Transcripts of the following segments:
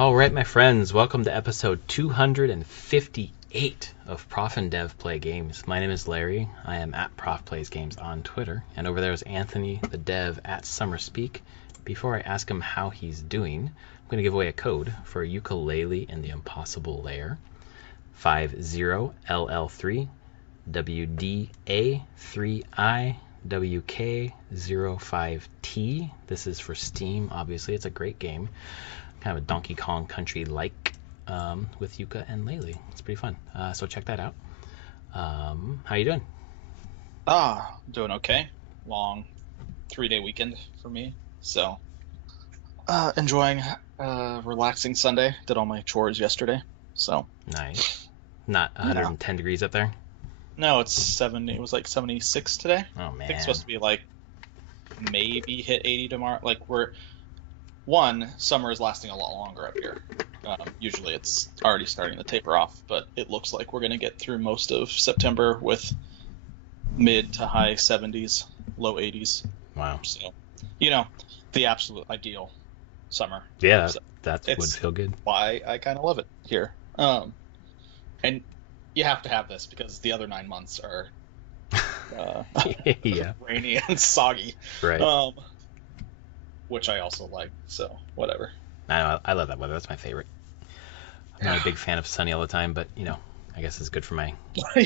All right, my friends, welcome to episode 258 of Prof and Dev Play Games. My name is Larry. I am at Prof Plays Games on Twitter, and over there is Anthony, the dev, at SummerSpeak. Before I ask him how he's doing, I'm going to give away a code for Ukulele in the Impossible Lair. 50LL3 WDA3IWK05T. This is for Steam, obviously. It's a great game. Kind of a Donkey Kong Country-like with Yuka and Lele. It's pretty fun. So check that out. How you doing? Doing okay. Long 3-day weekend for me. So enjoying relaxing Sunday. Did all my chores yesterday. So Nice. Not 110 degrees up there? no, it's 70. It was like 76 today. Oh, I man. think it's supposed to be like maybe hit 80 tomorrow. Like summer is lasting a lot longer up here. Usually it's already starting to taper off, but it looks like we're going to get through most of September with mid to high 70s, low 80s. Wow. So, the absolute ideal summer. Yeah, So that would it's feel good. why I kind of love it here. And you have to have this because the other 9 months are Yeah, rainy and soggy. right. Which I also like, so whatever. I love that weather. That's my favorite. I'm not a big fan of sunny all the time, but, I guess it's good for my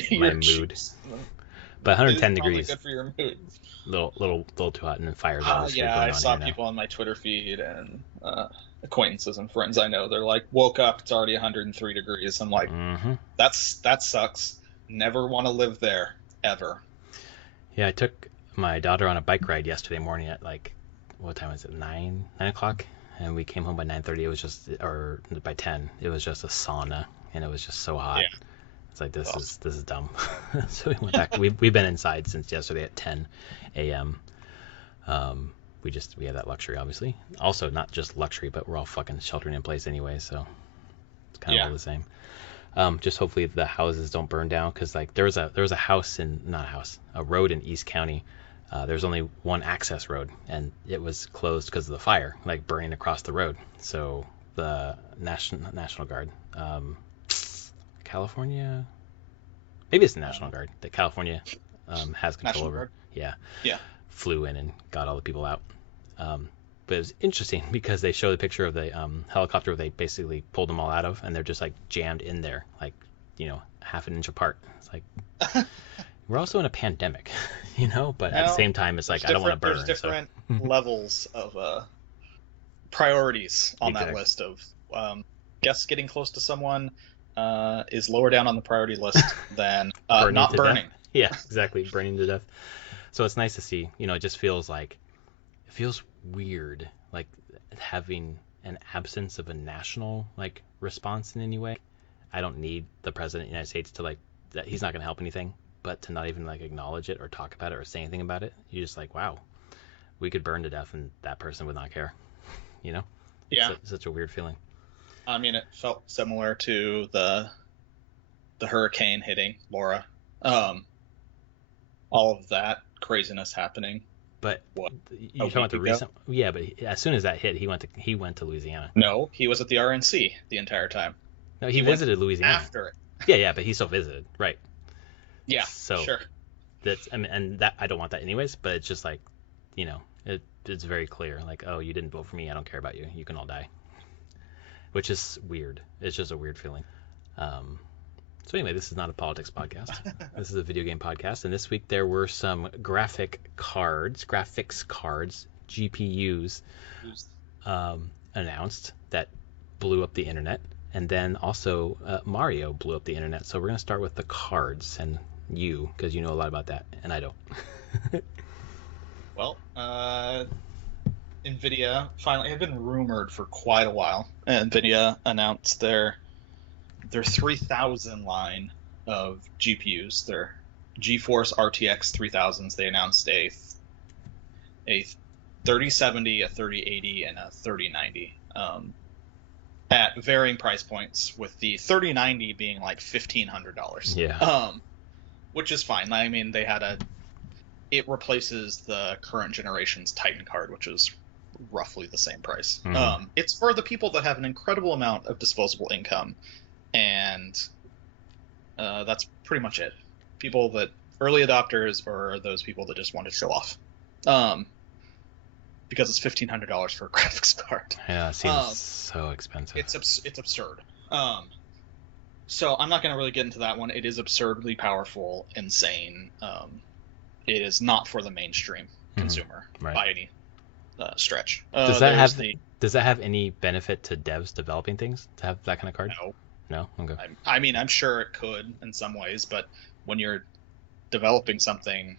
Your mood. cheeks. But 110 It's probably degrees, good for your mood. little too hot, and then fires obviously Yeah, going I on saw here now. people on my Twitter feed and acquaintances and friends I know. They're like, woke up, it's already 103 degrees. I'm like, Mm-hmm. that sucks. Never want to live there ever. Yeah, I took my daughter on a bike ride yesterday morning at what time was it? 9 o'clock, and we came home by 9:30. It was just, or by 10, it was just a sauna, and it was just so hot. Yeah. It's like this Awesome. is dumb. So we went back. We've been inside since yesterday at 10 a.m. We have that luxury, obviously. Also, not just luxury, but we're all fucking sheltering in place anyway, so it's kind of all the same. Just hopefully the houses don't burn down, because there was a road in East County. There's only one access road, and it was closed because of the fire, burning across the road. So the National Guard, California, maybe it's the National Guard that California has control National over. Guard. Yeah, Yeah. flew in and got all the people out. But it was interesting because they show the picture of the helicopter where they basically pulled them all out of, and they're just jammed in there, half an inch apart. It's like, we're also in a pandemic, but at the same time, it's like, I don't want to burn. There's different levels of priorities on that Exactly. list of guess getting close to someone is lower down on the priority list than not to burning. death. Yeah, exactly, burning to death. So it's nice to see. It just feels weird, having an absence of a national response in any way. I don't need the president of the United States to that. He's not going to help anything, but to not even acknowledge it or talk about it or say anything about it, you're just wow, we could burn to death and that person would not care. Yeah. It's such a weird feeling. I mean, it felt similar to the hurricane hitting Laura. All of that craziness happening. But What, you're talking about the recent, yeah. But as soon as that hit, he went to Louisiana. No, he was at the RNC the entire time. No, he visited Louisiana After it. Yeah, but he still visited, right? Yeah, So sure. that's, and that, I don't want that anyways. But it's just it's very clear. Oh, you didn't vote for me. I don't care about you. You can all die. Which is weird. It's just a weird feeling. So anyway, this is not a politics podcast. This is a video game podcast. And this week there were some graphics cards, GPUs, announced that blew up the internet. And then also Mario blew up the internet. So we're going to start with the cards, and because you know a lot about that, and I don't. Well, Nvidia finally had been rumored for quite a while. Nvidia announced their 3000 line of GPUs, their GeForce RTX 3000s. They announced a 3070, a 3080, and a 3090 at varying price points, with the 3090 being $1,500. Yeah. Which is fine. I mean, it replaces the current generation's Titan card, which is roughly the same price. Mhm. It's for the people that have an incredible amount of disposable income, and that's pretty much it. People that early adopters or those people that just want to show off. Because it's $1,500 for a graphics card. Yeah, it seems so expensive. It's absurd. So I'm not going to really get into that one. It is absurdly powerful, insane. It is not for the mainstream consumer by any stretch. Does that have any benefit to devs developing things to have that kind of card? No. Okay. I mean, I'm sure it could in some ways, but when you're developing something,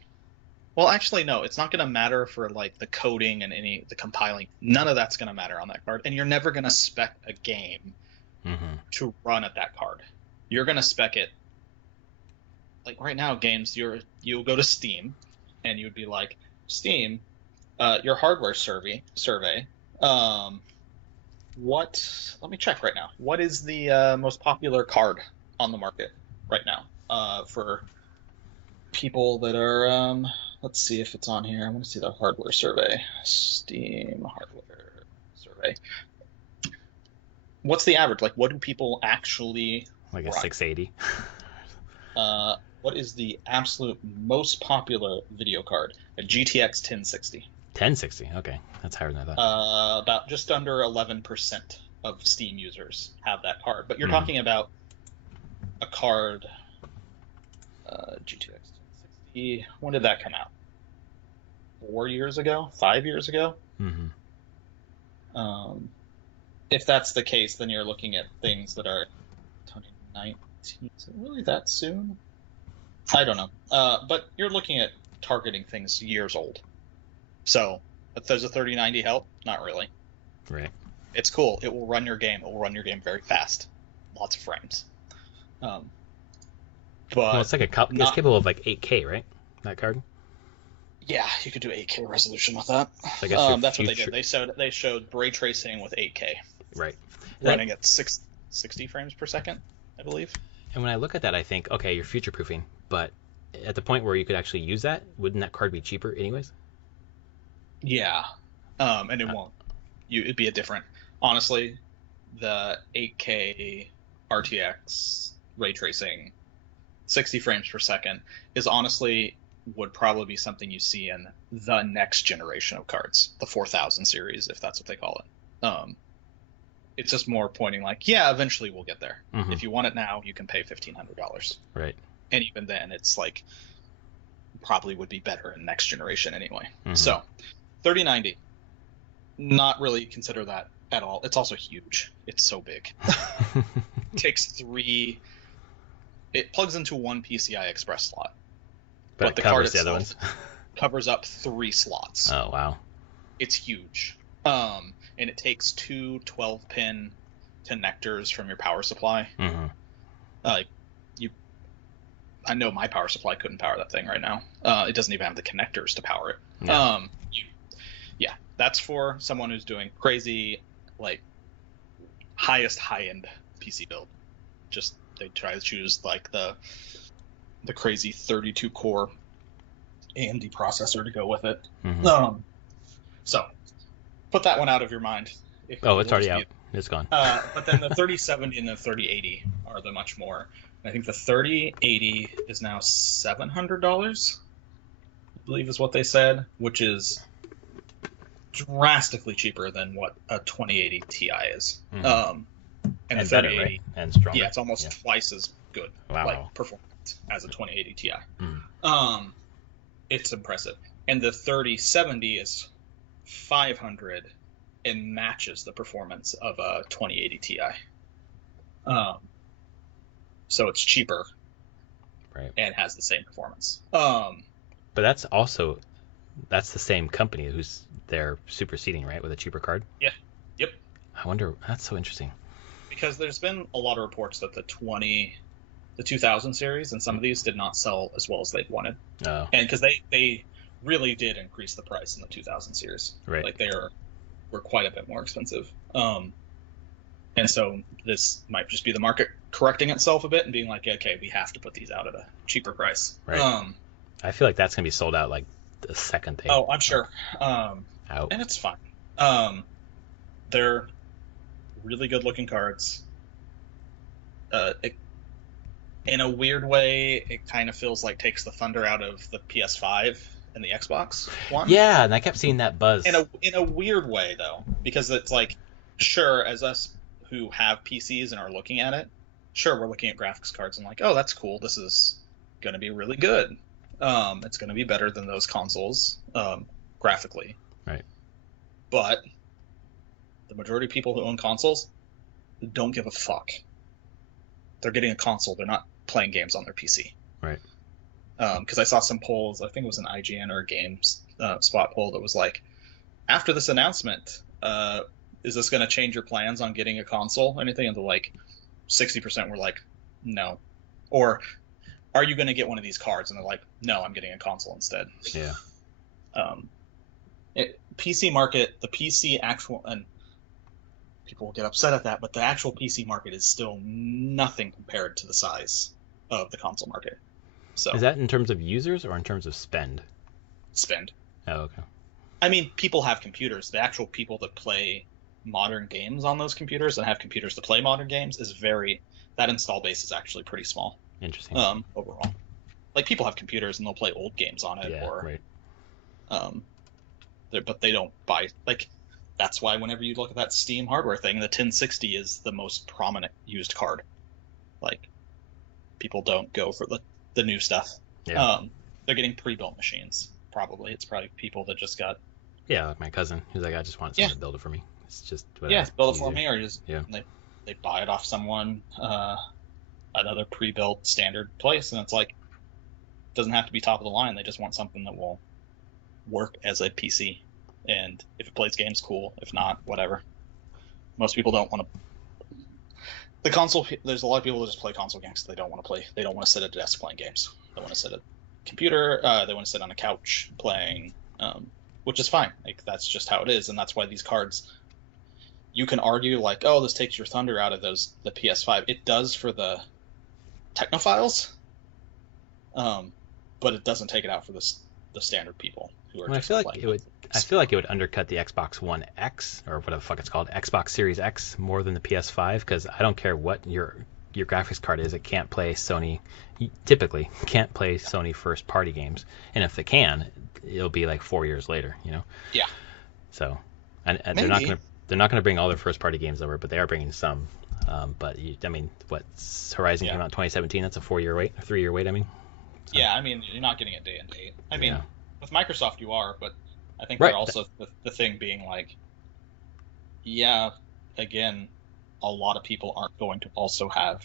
well, actually, no, it's not going to matter for like the coding and the compiling. None of that's going to matter on that card, and you're never going to spec a game to run at that card. You're going to spec it. Like right now, games, you'll go to Steam, and you'd be like, Steam, your hardware survey. Let me check right now. What is the most popular card on the market right now for people that are? Let's see if it's on here. I want to see the hardware survey. Steam hardware survey. What's the average? Like, what do people actually like a run? 680? What is the absolute most popular video card? A GTX 1060. 1060. Okay, that's higher than I thought. About just under 11% of Steam users have that card. But you're talking about a card, GTX 1060. When did that come out? 4 years ago? 5 years ago? If that's the case, then you're looking at things that are 2019. Is it really that soon? I don't know. But you're looking at targeting things years old. So, if there's a 3090 help, not really. Right. It's cool. It will run your game. It will run your game very fast. Lots of frames. But well, it's like it's capable of like 8K, right? That card. Yeah, you could do 8K resolution with that. So I guess that's what they did. They showed ray tracing with 8K. Right. Running at 60 frames per second, I believe. And when I look at that, I think, okay, you're future-proofing, but at the point where you could actually use that, wouldn't that card be cheaper anyways? Yeah, and it won't. It'd be a different. Honestly, the 8K RTX ray tracing, 60 frames per second, would probably be something you see in the next generation of cards, the 4000 series, if that's what they call it. It's just more pointing like, yeah, eventually we'll get there. If you want it now, you can pay $1,500. Right. And even then, it's like probably would be better in next generation anyway. So 3090, not really consider that at all. It's also huge. It's so big. It plugs into one PCI Express slot. But the card itself the other ones. Covers up 3 slots. Oh, wow. It's huge. And it takes 2 12-pin connectors from your power supply. I know my power supply couldn't power that thing right now. It doesn't even have the connectors to power it. No. That's for someone who's doing crazy, like, highest high-end PC build. Just they try to choose like the crazy 32-core AMD processor to go with it. So put that one out of your mind. It's already out. It's gone. But then the 3070 and the 3080 are the much more. I think the 3080 is now $700, I believe is what they said, which is drastically cheaper than what a 2080 Ti is. And the 3080, better, right? And stronger. Yeah, it's almost twice as good, like performance as a 2080 Ti. It's impressive. And the 3070 is $500 and matches the performance of a 2080 Ti. So it's cheaper, right? And has the same performance. But that's the same company who's they're superseding, right, with a cheaper card. Yeah. Yep. I wonder. That's so interesting. Because there's been a lot of reports that the 2000 series and some of these did not sell as well as they'd wanted. Oh. And because they really did increase the price in the 2000 series. Right. Like were quite a bit more expensive. And so this might just be the market correcting itself a bit and being like, okay, we have to put these out at a cheaper price. Right. I feel like that's gonna be sold out like the second day. Oh, I'm sure. Out. And it's fine. They're really good looking cards. In a weird way, it kind of feels like takes the thunder out of the PS5 and the Xbox One. Yeah, and I kept seeing that buzz. In a weird way though, because it's like, sure, as us who have PCs and are looking at it, sure, we're looking at graphics cards and like, oh, that's cool. This is going to be really good. It's going to be better than those consoles, graphically. Right. But the majority of people who own consoles don't give a fuck. They're getting a console. They're not playing games on their PC. Right. Because I saw some polls, I think it was an IGN or a Games Spot poll that was like, after this announcement, is this going to change your plans on getting a console or anything? And they're like, 60% were like, no. Or, are you going to get one of these cards? And they're like, no, I'm getting a console instead. Yeah. PC market, the PC actual, and people will get upset at that, but the actual PC market is still nothing compared to the size of the console market. So is that in terms of users or in terms of spend? Spend. Oh, okay. I mean, people have computers. The actual people that play modern games on those computers and have computers to play modern games that install base is actually pretty small. Interesting. Overall, like people have computers and they'll play old games on it, yeah, or right. But they don't buy, like, that's why whenever you look at that Steam hardware thing, the 1060 is the most prominent used card. Like, people don't go for the new stuff. Yeah. They're getting pre-built machines. Probably it's probably people that just got. Yeah, like my cousin. He's like, I just want someone to build it for me. It's just build it for me, or just yeah. They buy it off someone, another pre-built standard place, and it's like, it doesn't have to be top of the line. They just want something that will work as a PC, and if it plays games, cool. If not, whatever. Most people don't want to. The console. There's a lot of people that just play console games. They don't want to play. They don't want to sit at a desk playing games. They want to sit at a computer. They want to sit on a couch playing, which is fine. Like, that's just how it is, and that's why these cards. You can argue like, oh, this takes your thunder out of the PS5. It does for the technophiles, but it doesn't take it out for the standard people who are. Well, I feel like it would undercut the Xbox One X, or whatever the fuck it's called, Xbox Series X, more than the PS5, because I don't care what your graphics card is, it can't play Sony. Typically, can't play Sony first party games, and if it can, it'll be like 4 years later, you know. Yeah. So, and they're not gonna bring all their first party games over, but they are bringing some. But I mean, Horizon came out in 2017. That's a 4-year wait, a 3-year wait. I mean. So. Yeah, I mean, you're not getting it day and date. I mean, with Microsoft you are, but I think right. they're also the thing being like, yeah, again, a lot of people aren't going to also have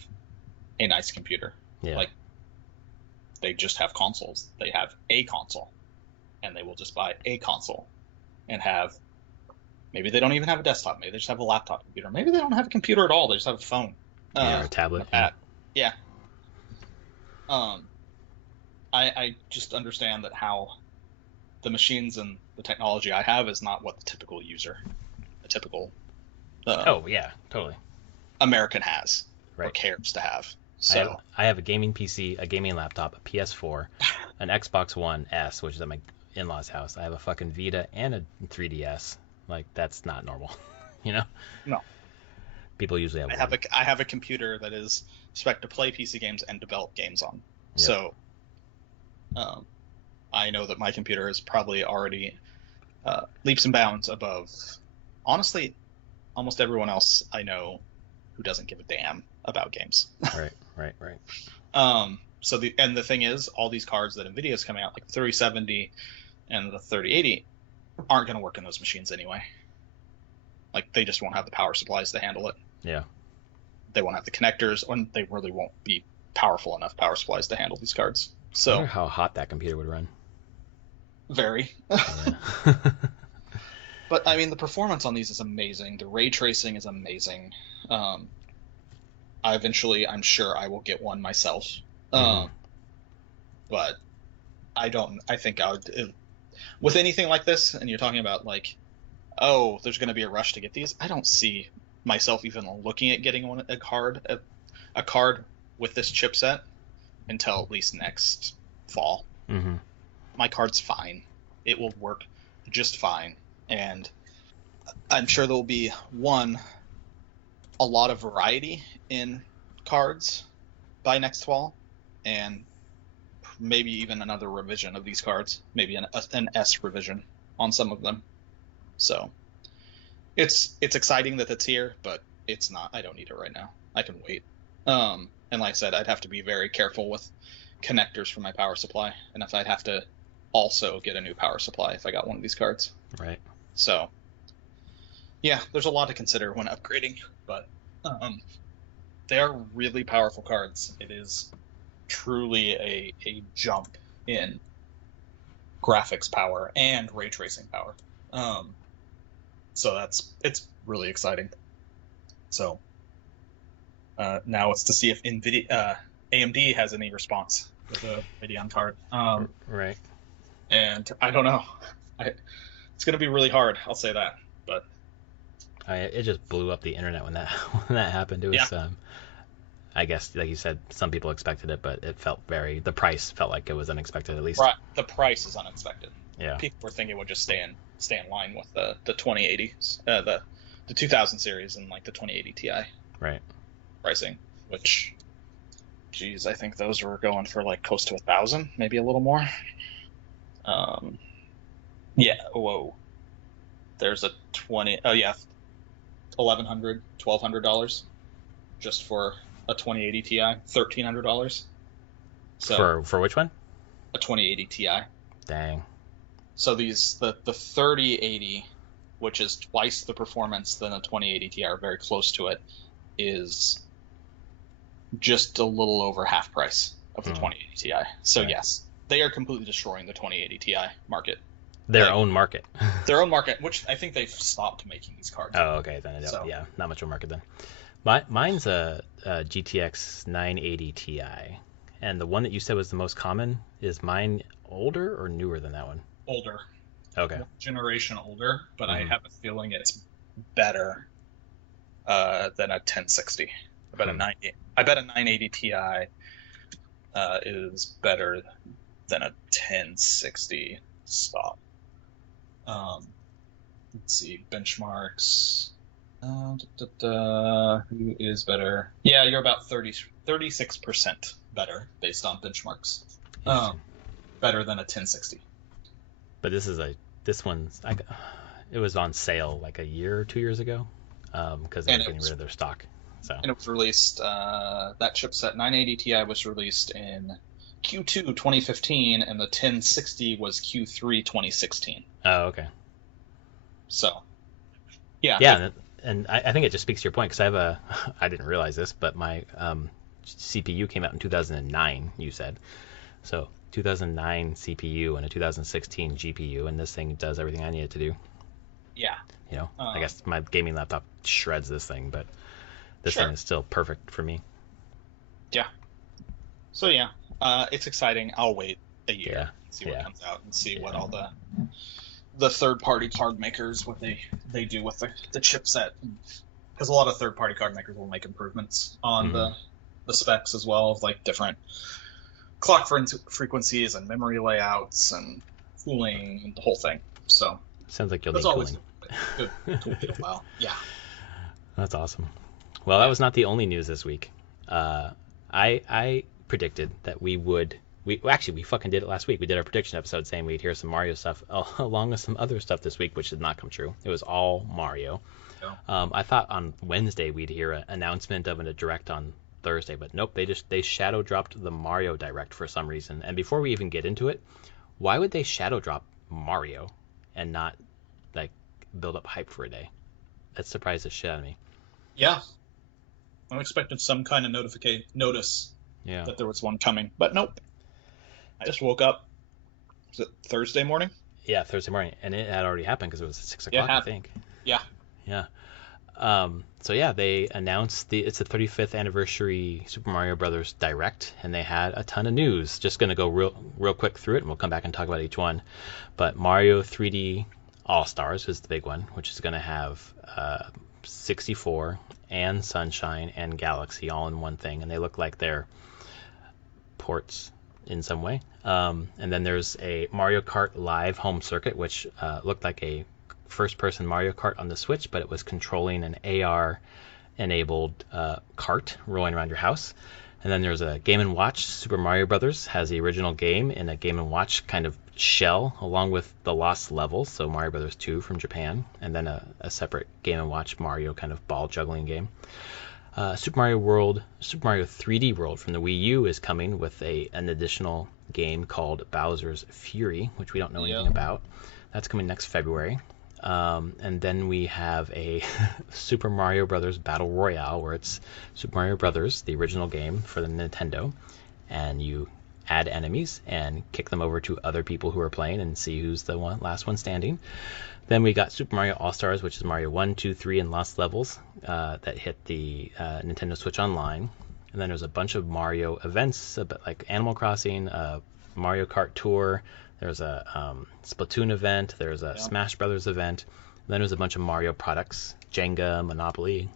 a nice computer. Yeah. Like, they just have consoles. They have a console, and they will just buy a console and have. Maybe they don't even have a desktop. Maybe they just have a laptop computer. Maybe they don't have a computer at all. They just have a phone. Or a tablet. Yeah. I just understand that how the machines and the technology I have is not what the typical oh yeah, totally, American has or cares to have. So I have a gaming PC, a gaming laptop, a PS4, an Xbox One S, which is at my in-laws' house. I have a fucking Vita and a 3DS. Like, that's not normal, you know? No. People usually have. I have a computer that is spec to play PC games and develop games on. Yep. So, I know that my computer is probably already leaps and bounds above, honestly, almost everyone else I know who doesn't give a damn about games. Right. So the thing is, all these cards that Nvidia is coming out, like the 3070 and the 3080, aren't going to work in those machines anyway. Like, they just won't have the power supplies to handle it. Yeah. They won't have the connectors, and they really won't be powerful enough power supplies to handle these cards. So, I wonder how hot that computer would run. Very. Yeah. But I mean, the performance on these is amazing. The ray tracing is amazing. I'm sure I will get one myself. But I think I would, with anything like this, and you're talking about like, oh, there's going to be a rush to get these. I don't see myself even looking at getting a card with this chipset until at least next fall. Mm-hmm. My card's fine. It will work just fine. And I'm sure there will be a lot of variety in cards by next fall, and maybe even another revision of these cards, maybe an S revision on some of them. So it's exciting that it's here, but it's not. I don't need it right now. I can wait. And like I said, I'd have to be very careful with connectors for my power supply, and if I'd have to also get a new power supply if I got one of these cards. Right. So yeah, there's a lot to consider when upgrading, but they are really powerful cards. It is truly a jump in graphics power and ray tracing power. So it's really exciting. So now it's to see if Nvidia, AMD has any response with the Radeon card. Right. And I don't know. It's going to be really hard. I'll say that. But it just blew up the internet when that happened. It was, I guess, like you said, some people expected it, but the price felt like it was unexpected at least. Right. The price is unexpected. Yeah. People were thinking it would just stay in line with the 2080s, the 2000 series and like the 2080 Ti. Right. Pricing, which, geez, I think those were going for like close to 1,000, maybe a little more. Yeah. Whoa. There's a $1,100, $1,200 just for a 2080 Ti, $1,300. So for which one? A 2080 Ti. Dang. So the 3080, which is twice the performance than a 2080 Ti, or very close to it, is just a little over half price of the 2080 Ti. So yes, they are completely destroying the 2080 Ti market. Their own market. Their own market, which I think they've stopped making these cards. Oh, okay. Then yeah, not much of a market then. Mine's a GTX 980 Ti, and the one that you said was the most common, is mine older or newer than that one? Older. Okay. One generation older, but I have a feeling it's better than a 1060. I bet a 980 Ti is better than a 1060 stock. Let's see, benchmarks. Who is better? Yeah, you're about 36% better based on benchmarks. Better than a 1060. But this one's it was on sale like a year or 2 years ago, because they were getting rid of their stock. So. And it was released. That chipset 980 Ti was released in Q2 2015, and the 1060 was Q3 2016. Oh, okay. So, yeah. Yeah, and I think it just speaks to your point, because I didn't realize this, but my CPU came out in 2009, you said. So 2009 CPU and a 2016 GPU, and this thing does everything I need it to do. Yeah. You know, I guess my gaming laptop shreds this thing, but this thing is still perfect for me. Yeah. So yeah, it's exciting. I'll wait a year, and see what comes out, and see what all the third-party card makers, what they do with the chipset, because a lot of third-party card makers will make improvements on the specs as well, of like different clock frequencies and memory layouts and cooling and the whole thing. So sounds like you'll need cooling. Good tool to well. Yeah. That's awesome. Well, that was not the only news this week. I predicted that we fucking did it last week. We did our prediction episode saying we'd hear some Mario stuff along with some other stuff this week, which did not come true. It was all Mario. Yeah. I thought on Wednesday we'd hear an announcement of a direct on Thursday, but nope, they shadow dropped the Mario direct for some reason. And before we even get into it, why would they shadow drop Mario and not like build up hype for a day? That surprised the shit out of me. Yeah. I expected some kind of notice that there was one coming, but nope. I just woke up. Was it Thursday morning? Yeah, Thursday morning, and it had already happened because it was at 6 o'clock, I think. Yeah. Yeah. So yeah, they announced it's the 35th anniversary Super Mario Brothers Direct, and they had a ton of news. Just gonna go real quick through it, and we'll come back and talk about each one. But Mario 3D All Stars is the big one, which is gonna have 64 and Sunshine and Galaxy all in one thing, and they look like they're ports in some way. And then there's a Mario Kart Live Home Circuit, which looked like a first-person Mario Kart on the Switch, but it was controlling an AR-enabled cart rolling around your house. And then there's a Game & Watch. Super Mario Brothers has the original game in a Game & Watch kind of shell, along with the Lost Levels, so Mario Brothers 2 from Japan, and then a separate Game & Watch Mario kind of ball juggling game. Super Mario 3D World from the Wii U is coming with an additional game called Bowser's Fury, which we don't know anything about. That's coming next February. And then we have a Super Mario Brothers Battle Royale, where it's Super Mario Brothers, the original game for the Nintendo, and you add enemies and kick them over to other people who are playing and see who's the last one standing. Then we got Super Mario All-Stars, which is Mario 1, 2, 3, and Lost Levels that hit the Nintendo Switch Online. And then there's a bunch of Mario events, like Animal Crossing, Mario Kart Tour. There's a Splatoon event. There's a Smash Brothers event. And then there's a bunch of Mario products: Jenga, Monopoly,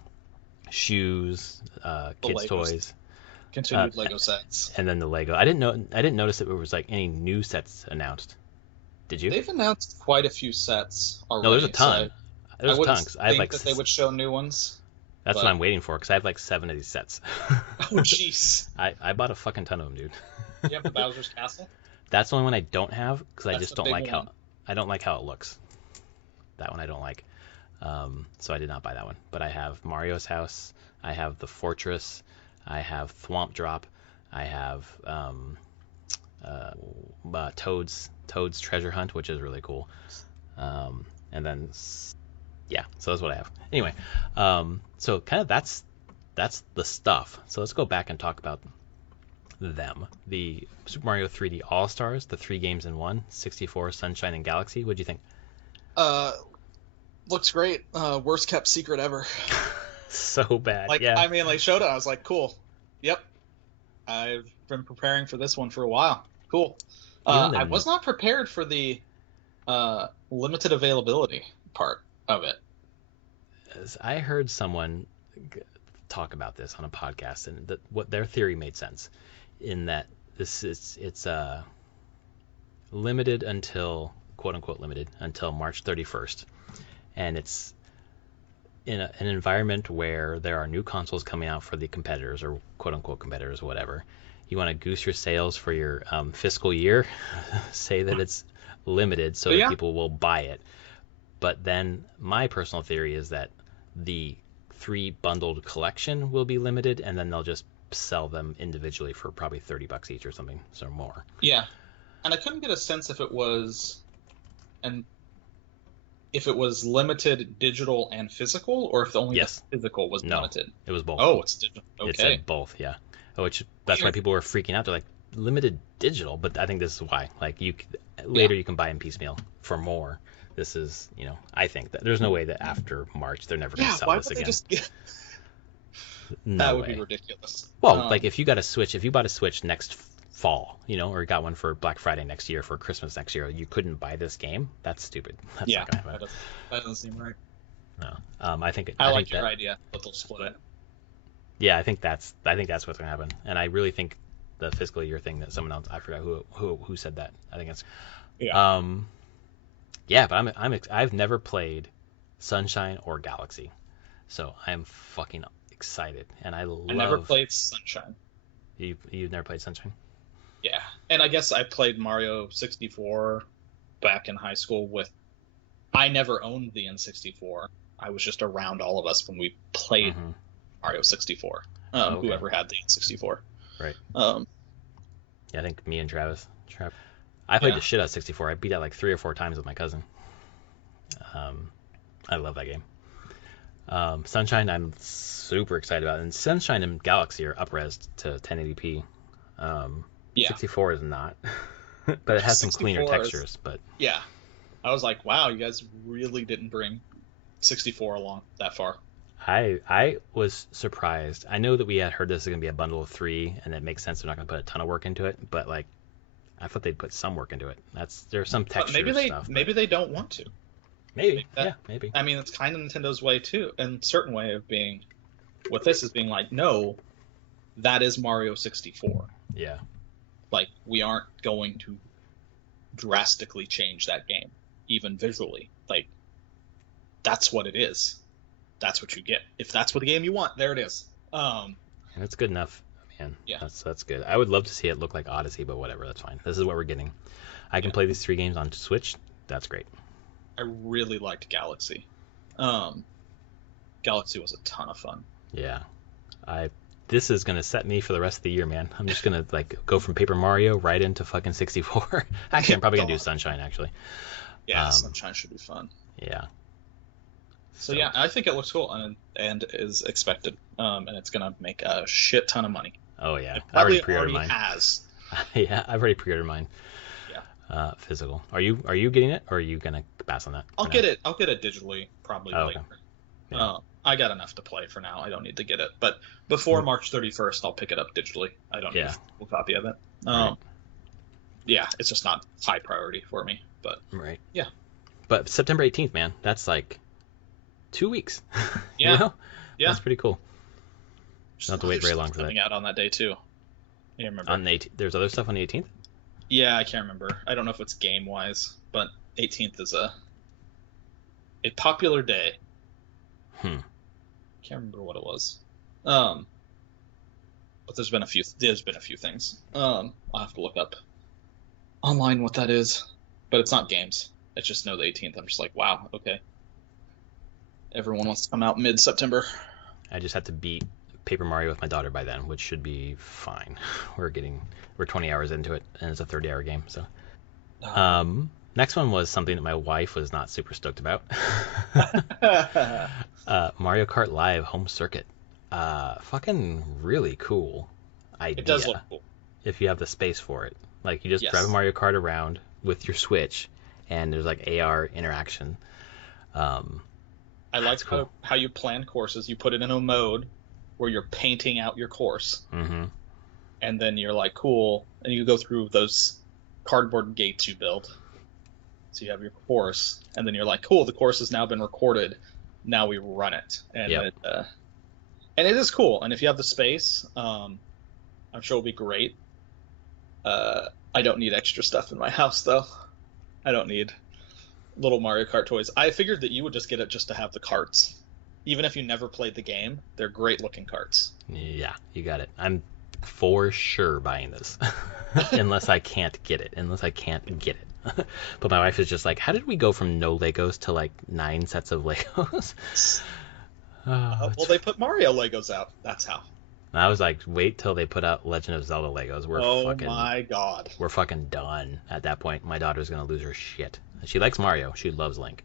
shoes, kids' toys, continued Lego sets, and then the Lego. I didn't notice that there was like any new sets announced. Did you? They've announced quite a few sets already. No, there's a ton. So I wouldn't think that they would show new ones. That's what I'm waiting for, because I have like 7 of these sets. Oh, jeez. I bought a fucking ton of them, dude. You have the Bowser's Castle? That's the only one I don't have, because I just don't like how it looks. That one I don't like. So I did not buy that one. But I have Mario's House. I have the Fortress. I have Thwomp Drop. I have Toad's Treasure Hunt, which is really cool. And then so that's what I have. Anyway, so kind of that's the stuff. So let's go back and talk about them. The Super Mario 3D All-Stars, the 3 games in one, 64, Sunshine, and Galaxy. What'd you think? Looks great. Worst kept secret ever. So bad. I mean, like, showed it. I was like, cool. Yep. I've been preparing for this one for a while. Cool. I was not prepared for the limited availability part of it. I heard someone talk about this on a podcast, and what their theory made sense, in that it's limited until, quote unquote limited until March 31st, and it's in an environment where there are new consoles coming out for the competitors, or quote unquote competitors, whatever. You want to goose your sales for your fiscal year, say that it's limited so that people will buy it. But then my personal theory is that the 3 bundled collection will be limited, and then they'll just sell them individually for probably $30 each or something, so more. Yeah, and I couldn't get a sense if it was limited digital and physical, or if only the physical was limited. It was both. Oh, it's digital. Okay. It said both, yeah. That's why people were freaking out. They're like, limited digital, but I think this is why. Like, you can buy them piecemeal for more. This is, I think that there's no way that after March they're never going to sell this again. That would be ridiculous. Well, like if you bought a Switch next fall, or got one for Black Friday next year, for Christmas next year, you couldn't buy this game. That's stupid. That's not gonna happen. That doesn't seem right. No, I think your idea, but they'll split it. Yeah, I think that's what's gonna happen, and I really think the fiscal year thing that someone else, I forgot who said that. I think it's but I've never played Sunshine or Galaxy, so I'm fucking excited, and I never played Sunshine. You've never played Sunshine? Yeah, and I guess I played Mario 64 back in high school with. I never owned the N64. I was just around all of us when we played Mario 64. Whoever had the N64. Right. I think me and Travis. I played the shit out of 64. I beat it like 3 or 4 times with my cousin. I love that game. Sunshine, I'm super excited about, and Sunshine and Galaxy are up-resed to 1080p. 64 is not, but it has some cleaner textures. But yeah, I was like, wow, you guys really didn't bring 64 along that far. I was surprised. I know that we had heard this is going to be a bundle of 3, and it makes sense they're not going to put a ton of work into it, but like, I thought they'd put some work into it. There's some texture stuff. Maybe they don't want to. Maybe. Maybe. I mean, it's kind of Nintendo's way too, and certain way of being. With this is being like, no, that is Mario 64. Yeah. Like, we aren't going to drastically change that game, even visually. Like, that's what it is. That's what you get. If that's what the game you want, there it is. And it's good enough, man. Yeah. That's good. I would love to see it look like Odyssey, but whatever, that's fine. This is what we're getting. I can play these 3 games on Switch. That's great. I really liked Galaxy. Galaxy was a ton of fun. Yeah. This is gonna set me for the rest of the year, man. I'm just gonna like go from Paper Mario right into fucking 64. Actually, I'm probably gonna do Sunshine. Actually. Yeah, Sunshine should be fun. Yeah. So yeah, I think it looks cool and is expected. And it's gonna make a shit ton of money. Oh yeah, I already pre-ordered mine. Has. Yeah, I've already pre-ordered mine. Yeah. Physical. Are you getting it, or are you gonna pass on that? I'll get it digitally probably later. Okay. Yeah. I got enough to play for now. I don't need to get it. But before March 31st, I'll pick it up digitally. I don't need a full copy of it. Right. Yeah, it's just not high priority for me. But right. Yeah. But September 18th, man, that's like 2 weeks. Yeah. You know? Yeah. That's pretty cool. Not have to wait very long for that. Coming out on that day too. I can't remember. On the 18th, there's other stuff on the 18th? Yeah, I can't remember. I don't know if it's game wise, but 18th is a popular day. Can't remember what it was. But there's been a few things. I'll have to look up online what that is. But it's not games. It's just the 18th. I'm just like, wow, okay. Everyone wants to come out mid-September. I just have to beat Paper Mario with my daughter by then, which should be fine. We're 20 hours into it, and it's a 30-hour game. So, next one was something that my wife was not super stoked about. Mario Kart Live Home Circuit. Fucking really cool idea. It does look cool if you have the space for it. Like you just drive a Mario Kart around with your Switch, and there's like AR interaction. I like cool. how you plan courses. You put it in a mode where you're painting out your course, and then you're like, cool, and you go through those cardboard gates you build. So you have your course, and then you're like, cool, the course has now been recorded. Now we run it, and it is cool. And if you have the space, I'm sure it'll be great. I don't need extra stuff in my house, though. I don't need little Mario Kart toys. I figured that you would just get it just to have the carts. Even if you never played the game, they're great looking carts. Yeah, you got it. I'm for sure buying this. Unless I can't get it. But my wife is just like, how did we go from no Legos to like 9 sets of Legos? Well, they put Mario Legos out. That's how. And I was like, wait till they put out Legend of Zelda Legos. My God. We're fucking done at that point. My daughter's going to lose her shit. She likes Mario. She loves Link.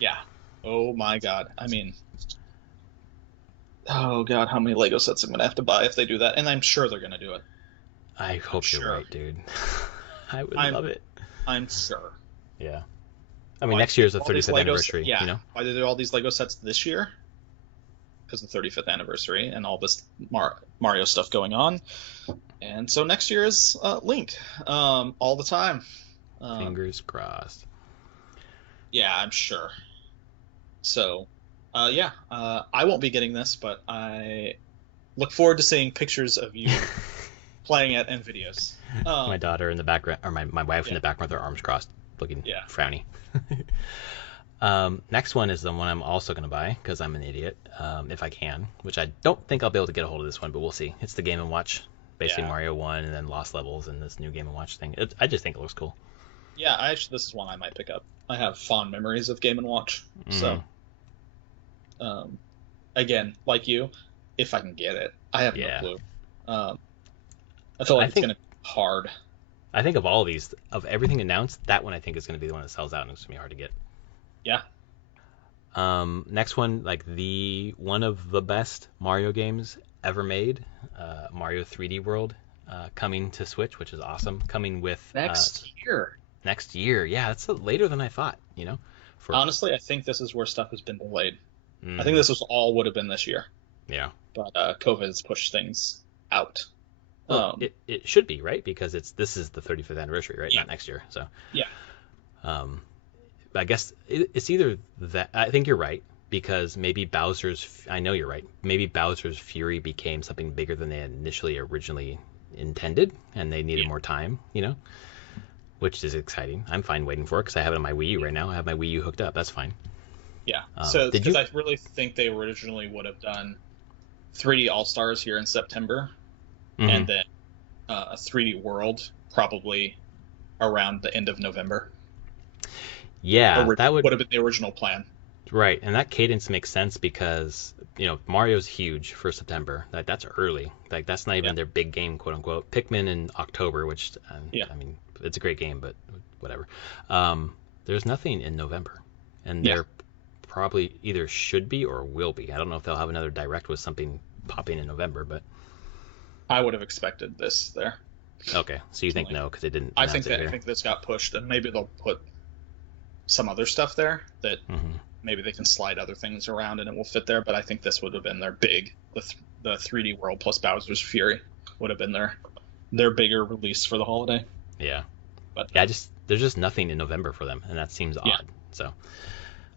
Yeah. Oh my God. I mean, oh God, how many Lego sets I'm going to have to buy if they do that? And I'm sure they're going to do it. I hope you're right, dude. I would love it. I'm sure. Yeah. I mean, next year is the 35th anniversary. Yeah. You know? Why did they do all these Lego sets this year? Because the 35th anniversary and all this Mario stuff going on. And so next year is Link all the time. Fingers crossed. Yeah, I'm sure. So, I won't be getting this, but I look forward to seeing pictures of you playing it and videos. My daughter in the background, or my wife in the background with her arms crossed, looking frowny. Next one is the one I'm also going to buy, because I'm an idiot, if I can, which I don't think I'll be able to get a hold of this one, but we'll see. It's the Game & Watch, basically Mario 1 and then Lost Levels and this new Game & Watch thing. I just think it looks cool. Yeah, this is one I might pick up. I have fond memories of Game & Watch, so again, like you, if I can get it, I have no clue. I feel like it's going to be hard. I think of all of these, of everything announced, that one I think is going to be the one that sells out and it's going to be hard to get. Yeah. Next one, like one of the best Mario games ever made, Mario 3D World, coming to Switch, which is awesome. Coming with next year. Next year, yeah, that's later than I thought. You know. Honestly, I think this is where stuff has been delayed. I think this would have been this year. Yeah. But COVID has pushed things out. Well, it should be, right? Because this is the 35th anniversary, right? Not next year. So. Yeah. I guess it's either that. I think you're right, because maybe I know you're right. Maybe Bowser's Fury became something bigger than they originally intended, and they needed more time, you know? Which is exciting. I'm fine waiting for it, because I have it on my Wii U right now. I have my Wii U hooked up. That's fine. Yeah. So Did because you? I really think they originally would have done 3D All Stars here in September, Mhm. and then a 3D World probably around the end of November. Yeah, that would Would have been the original plan. right, and that cadence makes sense because Mario's huge for September. That's early. Like that's not Yeah. even their big game, quote unquote. Pikmin in October, which Yeah. I mean, it's a great game, but whatever. There's nothing in November, and Yeah. there probably either should be or will be. I don't know if they'll have another direct with something popping in November, but I would have expected this there. okay. So you think Like, no because they didn't I announce think it that I here. think this got pushed, and maybe they'll put some other stuff there that Hmm. maybe they can slide other things around and it will fit there. But I think this would have been their big the 3D World plus Bowser's Fury would have been their bigger release for the holiday. Yeah. But Yeah. There's just nothing in November for them, and that seems yeah, odd. So.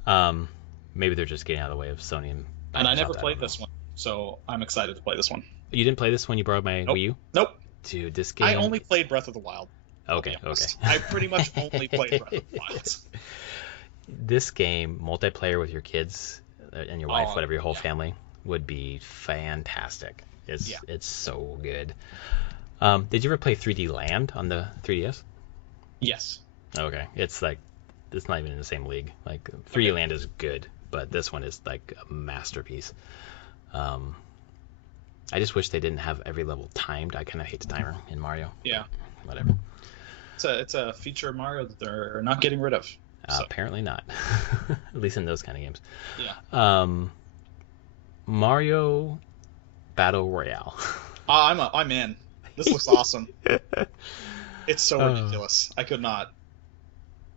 Um, maybe they're just getting out of the way of Sony and and I Microsoft. never I played don't know. this one, so I'm excited to play this one. You didn't play this when you borrowed my Nope, Wii U? nope. Dude, this I game. only played Breath of the Wild. Okay, okay. I pretty much only played Breath of the Wild. This game, multiplayer with your kids and your wife, Oh, whatever, your whole yeah. family, would be fantastic. Yeah. It's so good. Did you ever play 3D Land on the 3DS? Yes. Okay, it's not even in the same league. Like 3D Land is good, but this one is like a masterpiece. Um, I just wish they didn't have every level timed. I kind of hate the timer in Mario. Yeah. Whatever. It's a feature of Mario that they're not getting rid of. So, Apparently not. At least in those kind of games. yeah. Mario Battle Royale. I'm in. This looks awesome. It's so Uh. ridiculous. I could not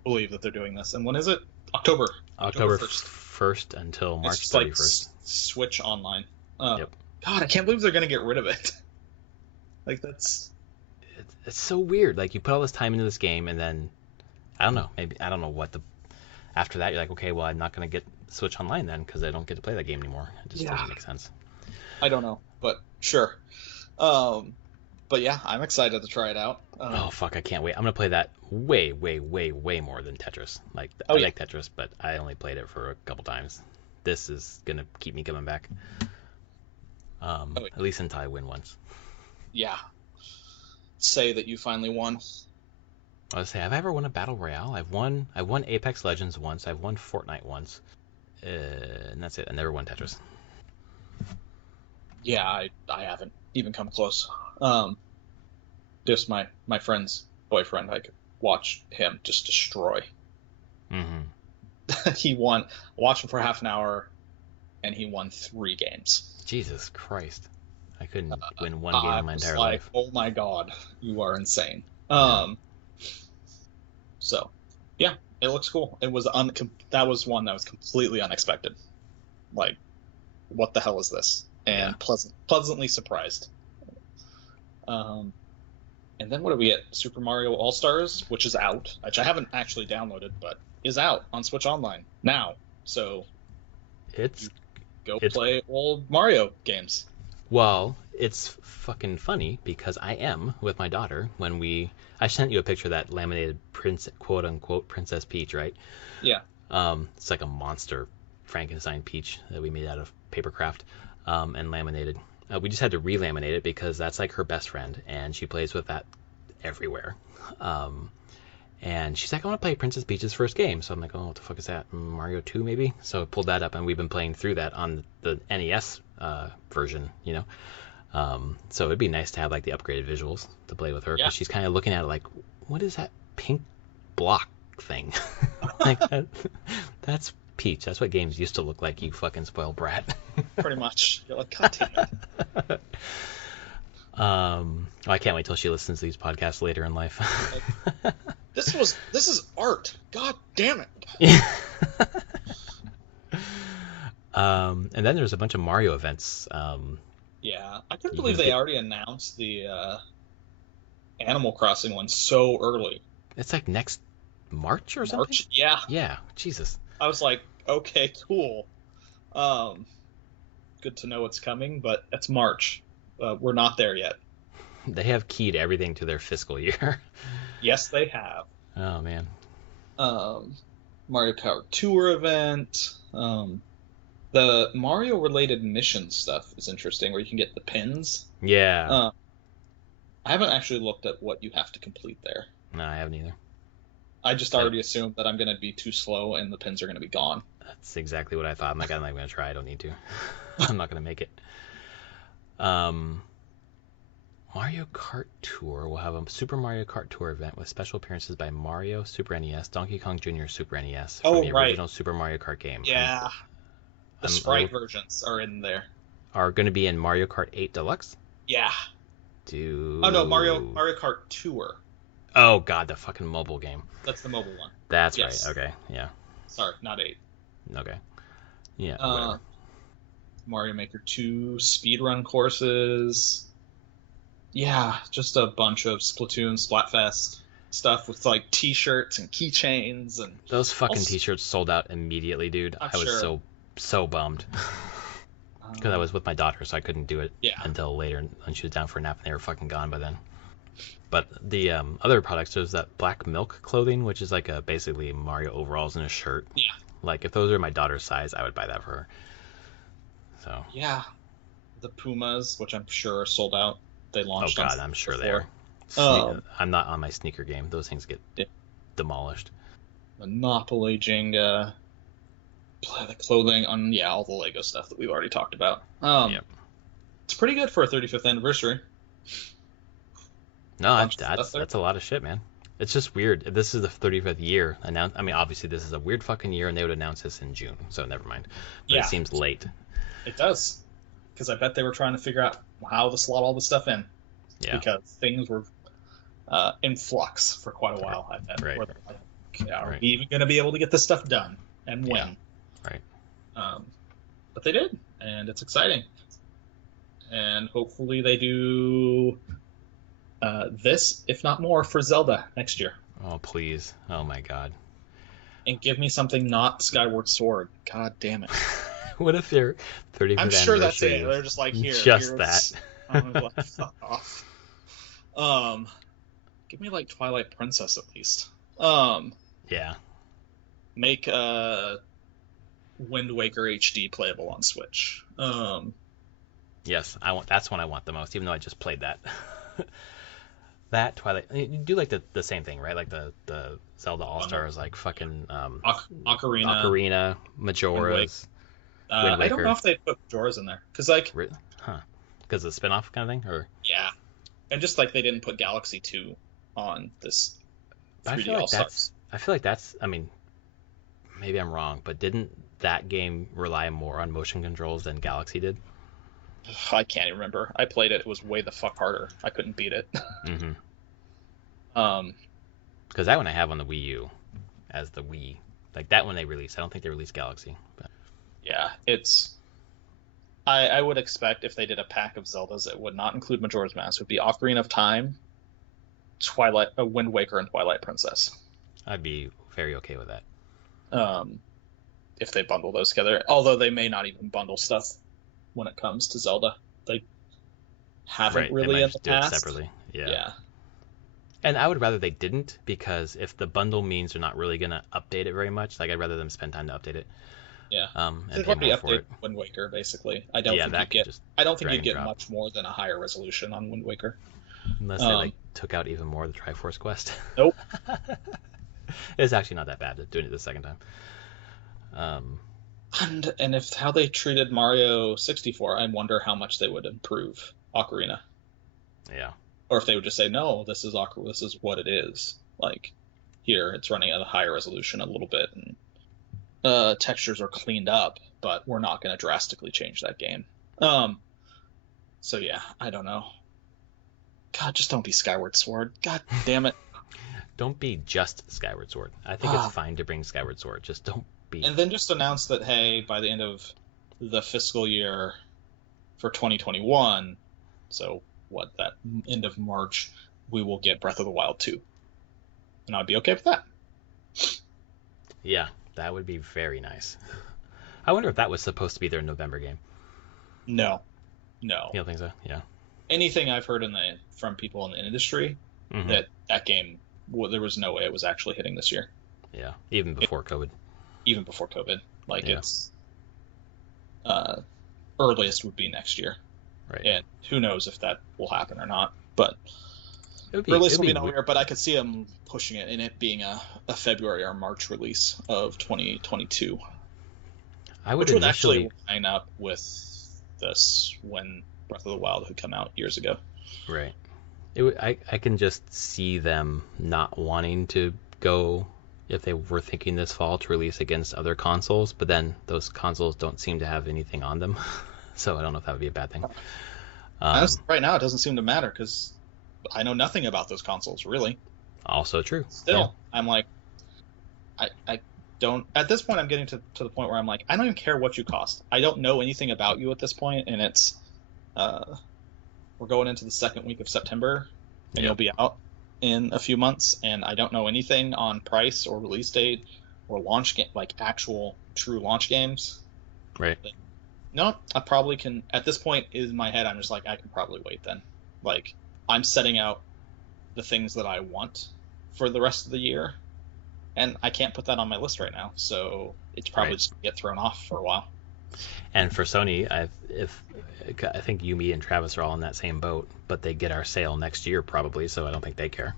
believe that they're doing this. And when is it? October. October 1st. 1st until March It's 31st. like Switch Online. Yep. God, I can't believe they're gonna get rid of it. Like that's It's so weird. Like you put all this time into this game, and then I don't know. Maybe I don't know what the after that you're like, okay, well I'm not gonna get Switch Online then because I don't get to play that game anymore. It just doesn't make sense. I don't know, but sure. But yeah, I'm excited to try it out. Oh fuck, I can't wait. I'm gonna play that way more than Tetris. Like I like Tetris, but I only played it for a couple times. This is gonna keep me coming back. At least until I win once. Yeah. Say that you finally won. I was say, have I ever won a battle royale? I've won Apex Legends once. I've won Fortnite once, and that's it. I never won Tetris. Yeah, I haven't even come close. Just my friend's boyfriend, I could watch him just destroy. Mm-hmm. He won. I watched him for half an hour, and he won 3 games. Jesus Christ, I couldn't win one game in my entire like, life. oh my god, you are insane. So, yeah, it looks cool. It was that was one that was completely unexpected. Like, what the hell is this? And pleasantly surprised. And then what do we get? Super Mario All Stars, which is out, which I haven't actually downloaded, but is out on Switch Online now. So It's play old Mario games. Well, it's fucking funny because I am with my daughter when I sent you a picture of that laminated quote unquote Princess Peach, right? Yeah. It's like a monster Frankenstein peach that we made out of paper craft and laminated. We just had to relaminate it because that's like her best friend, and she plays with that everywhere. And she's like, I want to play Princess Peach's first game. So I'm like, oh, what the fuck is that? Mario 2 maybe? So I pulled that up, and we've been playing through that on the NES version, So it'd be nice to have like the upgraded visuals to play with her, because she's kind of looking at it like, what is that pink block thing? Like that's Peach. That's what games used to look like, you fucking spoiled brat. Pretty much. You're like, God damn it. I can't wait till she listens to these podcasts later in life. This is art. God damn it. And then there's a bunch of Mario events. Yeah, I couldn't believe they already announced the Animal Crossing one so early. It's like next March or something? March? Yeah. Yeah, Jesus. I was like, okay, cool. Good to know it's coming, but it's March. We're not there yet. They have keyed everything to their fiscal year. Yes, they have. Oh, man. Mario Kart Tour event. The Mario related mission stuff is interesting, where you can get the pins. Yeah. I haven't actually looked at what you have to complete there. No, I haven't either. I just already assumed that I'm going to be too slow and the pins are going to be gone. That's exactly what I thought. I'm not going to try. I don't need to. I'm not going to make it. Mario Kart Tour will have a Super Mario Kart Tour event with special appearances by Mario, Super NES, Donkey Kong Jr. Super NES from the original Super Mario Kart game. Yeah. The sprite versions are in there. Are going to be in Mario Kart 8 Deluxe? Yeah. Dude. Oh, no, Mario Kart Tour. Oh, God, the fucking mobile game. That's the mobile one. That's right. Okay, yeah. Sorry, not 8. Okay. Yeah, Mario Maker 2 speedrun courses. Yeah, just a bunch of Splatoon, Splatfest stuff with like t-shirts and keychains and those fucking t-shirts sold out immediately, dude. I was so bummed. Because I was with my daughter, so I couldn't do it until later, and she was down for a nap, and they were fucking gone by then. But the other products, there's that Black Milk clothing, which is like basically Mario overalls and a shirt. Yeah. Like, if those are my daughter's size, I would buy that for her. So. Yeah. The Pumas, which I'm sure are sold out. They launched. Oh God, I'm sure they are. I'm not on my sneaker game. Those things get demolished. Monopoly, Jenga, the clothing, all the Lego stuff that we've already talked about. It's pretty good for a 35th anniversary. No, that's a lot of shit, man. It's just weird. This is the 35th year. I mean, obviously, this is a weird fucking year, and they would announce this in June, so never mind. But it seems late. It does. Because I bet they were trying to figure out how to slot all this stuff in. Yeah. Because things were in flux for quite a while, I bet. Right. Are we even going to be able to get this stuff done? And when? Yeah. Right. But they did, and it's exciting. And hopefully they do this, if not more, for Zelda next year. Oh, please. Oh, my God. And give me something not Skyward Sword. God damn it. What if they're 35th I'm sure that's it. They're just like, here's that. I'm like, fuck off. Give me like Twilight Princess at least. Yeah. Make Wind Waker HD playable on Switch. Yes, that's one I want the most, even though I just played that. That Twilight, you do like the same thing, right? Like the Zelda All Stars, like fucking Ocarina, Majora's. I don't know if they put Majora's in there because because the spin-off kind of thing, or and just like they didn't put Galaxy 2 on this 3D All Stars. I feel like that's. I mean, maybe I'm wrong, but didn't that game rely more on motion controls than Galaxy did? I can't even remember. I played it. It was way the fuck harder. I couldn't beat it. Mm-hmm. Because that one I have on the Wii U as the Wii. Like that one they released. I don't think they released Galaxy. But. Yeah, it's. I would expect if they did a pack of Zeldas, it would not include Majora's Mask. It would be Ocarina of Time, Wind Waker, and Twilight Princess. I'd be very okay with that. If they bundle those together, although they may not even bundle stuff when it comes to Zelda. They haven't really in the past. It separately. Yeah. And I would rather they didn't, because if the bundle means they're not really gonna update it very much, like I'd rather them spend time to update it. Yeah. And they'd probably update Wind Waker basically. I don't think you'd get much more than a higher resolution on Wind Waker. Unless they took out even more of the Triforce Quest. Nope. It's actually not that bad doing it the second time. And if how they treated Mario 64, I wonder how much they would improve Ocarina. Yeah. Or if they would just say, no, this is what it is. Like, here, it's running at a higher resolution a little bit, and textures are cleaned up, but we're not going to drastically change that game. So yeah, I don't know. God, just don't be Skyward Sword. God damn it. Don't be just Skyward Sword. I think it's fine to bring Skyward Sword. Just don't be. And then just announce that, hey, by the end of the fiscal year for 2021, so that end of March, we will get Breath of the Wild 2. And I'd be okay with that. Yeah, that would be very nice. I wonder if that was supposed to be their November game. No. You don't think so? Yeah. Anything I've heard from people in the industry, that game, there was no way it was actually hitting this year. Yeah, even before COVID. Even before COVID. Like Yeah. it's earliest would be next year, Right. and who knows if that will happen or not. But It would be. earliest It'd will be. be nowhere. But I could see them pushing it and it being a February or March release of 2022, I would which would actually initially. line up with this when Breath of the Wild had come out years ago. Right. I can just see them not wanting to go if they were thinking this fall to release against other consoles, but then those consoles don't seem to have anything on them, so I don't know if that would be a bad thing. Honestly, right now it doesn't seem to matter because I know nothing about those consoles really. Also true. Still, I'm like, I don't. At this point, I'm getting to the point where I'm like, I don't even care what you cost. I don't know anything about you at this point, and it's we're going into the second week of September, and you'll be out in a few months, and I don't know anything on price or release date or launch game, like actual true launch games. Right. No, I probably can. At this point, in my head, I'm just like, I can probably wait then. Like, I'm setting out the things that I want for the rest of the year, and I can't put that on my list right now, so it's probably just gonna get thrown off for a while. And for Sony, I think you, me, and Travis are all in that same boat, but they get our sale next year probably, so I don't think they care.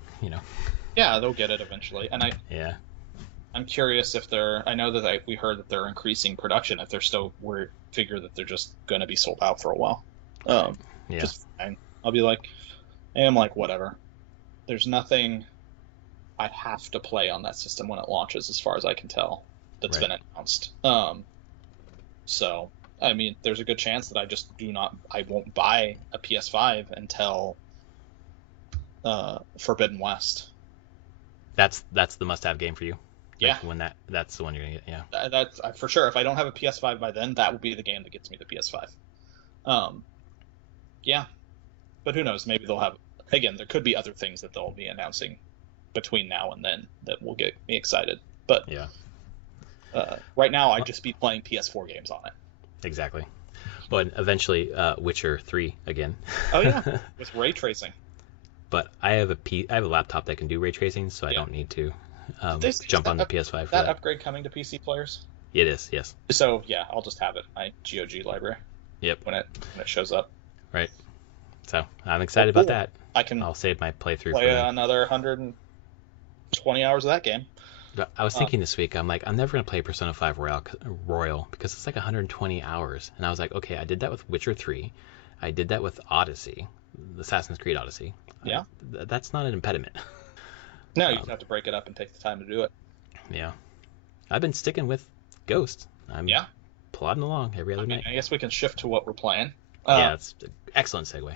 Yeah, they'll get it eventually, and Yeah. I'm curious if they're. I know that we heard that they're increasing production. If they're still, we figure that they're just going to be sold out for a while. Yeah. Just fine. I'll be like, I'm like, whatever. There's nothing I have to play on that system when it launches, as far as I can tell, that's been announced. So I mean, there's a good chance that I won't buy a PS5 until Forbidden West. That's the must-have game for you. Yeah, when that's the one you're gonna get. Yeah, that's for sure. If I don't have a PS5 by then, that will be the game that gets me the PS5. Yeah, but who knows? Maybe they'll have. Again, there could be other things that they'll be announcing between now and then that will get me excited. But yeah. Right now, I'd just be playing PS4 games on it. Exactly. But eventually, Witcher 3 again. Oh yeah, with ray tracing. But I have a laptop that can do ray tracing, so I don't need to jump on the PS5 for that. Upgrade coming to PC players? It is, yes. So yeah, I'll just have it in my GOG library. Yep. When it shows up. Right. So I'm excited about that. I'll save my playthrough play another 120 hours of that game. I was thinking this week, I'm like, I'm never gonna play Persona 5 Royal because it's like 120 hours, and I was like, okay, I did that with Witcher 3, I did that with Odyssey, Assassin's Creed Odyssey. Yeah. That's not an impediment. No, you just have to break it up and take the time to do it. Yeah. I've been sticking with Ghost. I'm plodding along every other night. I guess we can shift to what we're playing. Yeah, it's an excellent segue.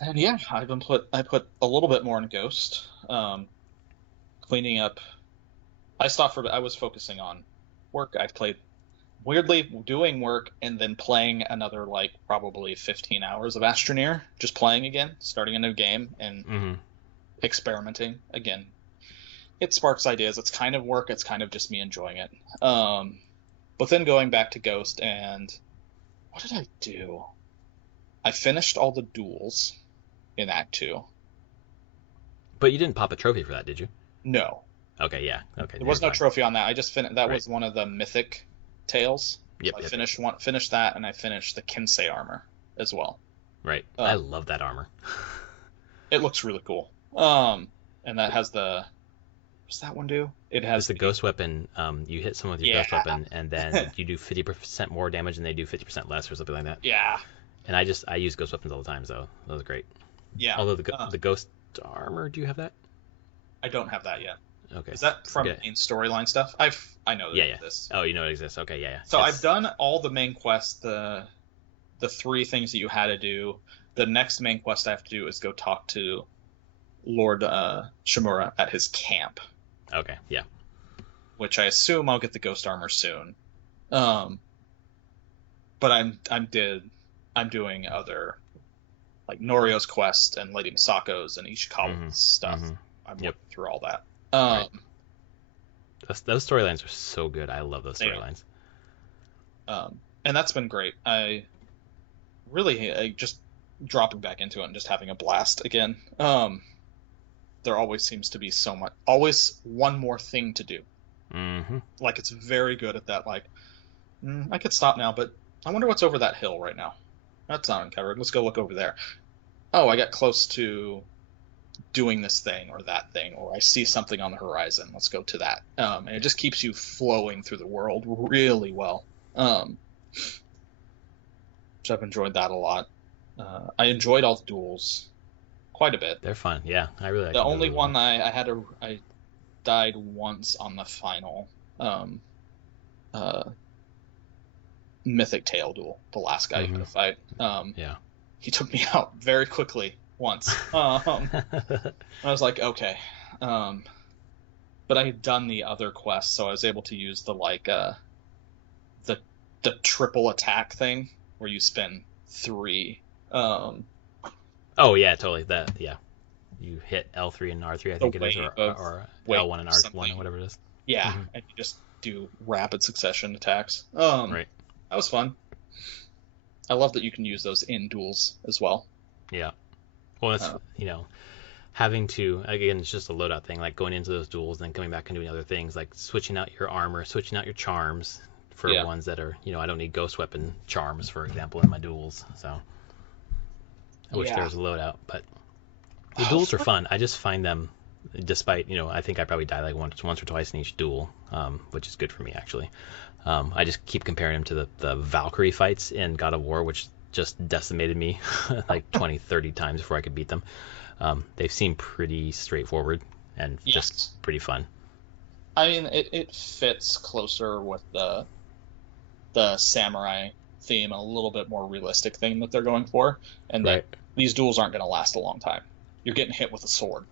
And yeah, I put a little bit more in Ghost, cleaning up. I was focusing on work. I played weirdly doing work and then playing another like probably 15 hours of Astroneer, just playing again, starting a new game and experimenting again. It sparks ideas. It's kind of work. It's kind of just me enjoying it. But then going back to Ghost, and what did I do? I finished all the duels in Act 2. But you didn't pop a trophy for that, did you? No. Okay, yeah. Okay. There was no trophy on that. I just finished. That was one of the mythic tales. Yep. So I finished that, and I finished the Kinsei armor as well. Right. I love that armor. It looks really cool. And that has the. What's that one do? It has the ghost weapon. You hit someone with your ghost weapon, and then you do 50% more damage, and they do 50% less, or something like that. Yeah. And I use ghost weapons all the time, so that was great. Yeah. Although the ghost armor, do you have that? I don't have that yet. Okay. Is that from main storyline stuff? I know that it exists. Oh, you know it exists. Okay, yeah. So I've done all the main quests, the 3 things that you had to do. The next main quest I have to do is go talk to Lord Shimura at his camp. Okay, yeah. Which I assume I'll get the ghost armor soon. But I'm doing other like Norio's quest and Lady Masako's and Ishikawa's stuff. I'm working through all that. Right. Those storylines are so good. I love those storylines. And that's been great. I just dropping back into it and just having a blast again. There always seems to be always one more thing to do. Mm-hmm. Like, it's very good at that. Like, I could stop now, but I wonder what's over that hill right now. That's not uncovered. Let's go look over there. Oh, I got close to doing this thing or that thing, or I see something on the horizon. Let's go to that. And it just keeps you flowing through the world really well. So I've enjoyed that a lot. I enjoyed all the duels quite a bit. They're fun. Yeah, I really like The them. only one I died once on the final Mythic Tail duel, the last guy you had to fight. Yeah. He took me out very quickly once. I was like, okay. But I had done the other quests, so I was able to use the the triple attack thing where you spend 3. Oh yeah, totally. That yeah. You hit L3 and R3, I think it is, or L1 and R1 something. or whatever it is. Yeah, and you just do rapid succession attacks. Right. That was fun. I love that you can use those in duels as well. Yeah. Well, it's having to, again, it's just a loadout thing, like going into those duels and then coming back and doing other things, like switching out your armor, switching out your charms for ones that are, I don't need ghost weapon charms, for example, in my duels. So I wish there was a loadout, but the duels are fun. I just find them, despite, I think I probably die like once or twice in each duel, which is good for me, actually. I just keep comparing them to the Valkyrie fights in God of War, which just decimated me like 20, 30 times before I could beat them. They seem pretty straightforward and just pretty fun. I mean, it fits closer with the samurai theme, a little bit more realistic thing that they're going for, and that these duels aren't going to last a long time. You're getting hit with a sword.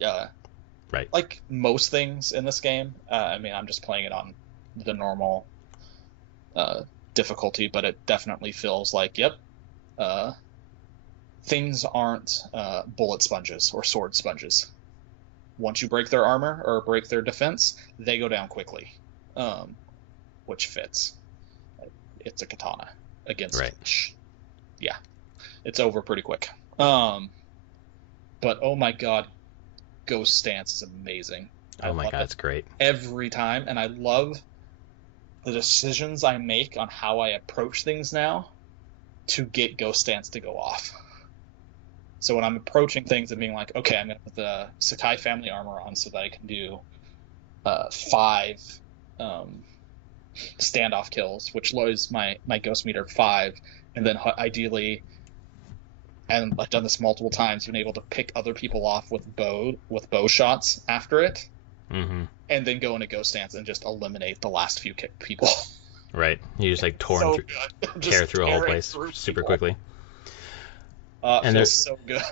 Right. Like most things in this game. I mean, I'm just playing it on the normal difficulty, but it definitely feels like, things aren't bullet sponges or sword sponges. Once you break their armor or break their defense, they go down quickly, which fits. It's a katana against which, it's over pretty quick. But oh my god, Ghost Stance is amazing. Oh my god, it's great. Every time, and I love the decisions I make on how I approach things now to get Ghost Stance to go off. So when I'm approaching things and being like, okay, I'm going to put the Sakai family armor on so that I can do 5 standoff kills, which lowers my ghost meter 5, and then ideally, and I've done this multiple times, being able to pick other people off with bow shots after it, and then go into Ghost Stance and just eliminate the last few people. Right, you just like tear through a whole place super quickly. And it's so good.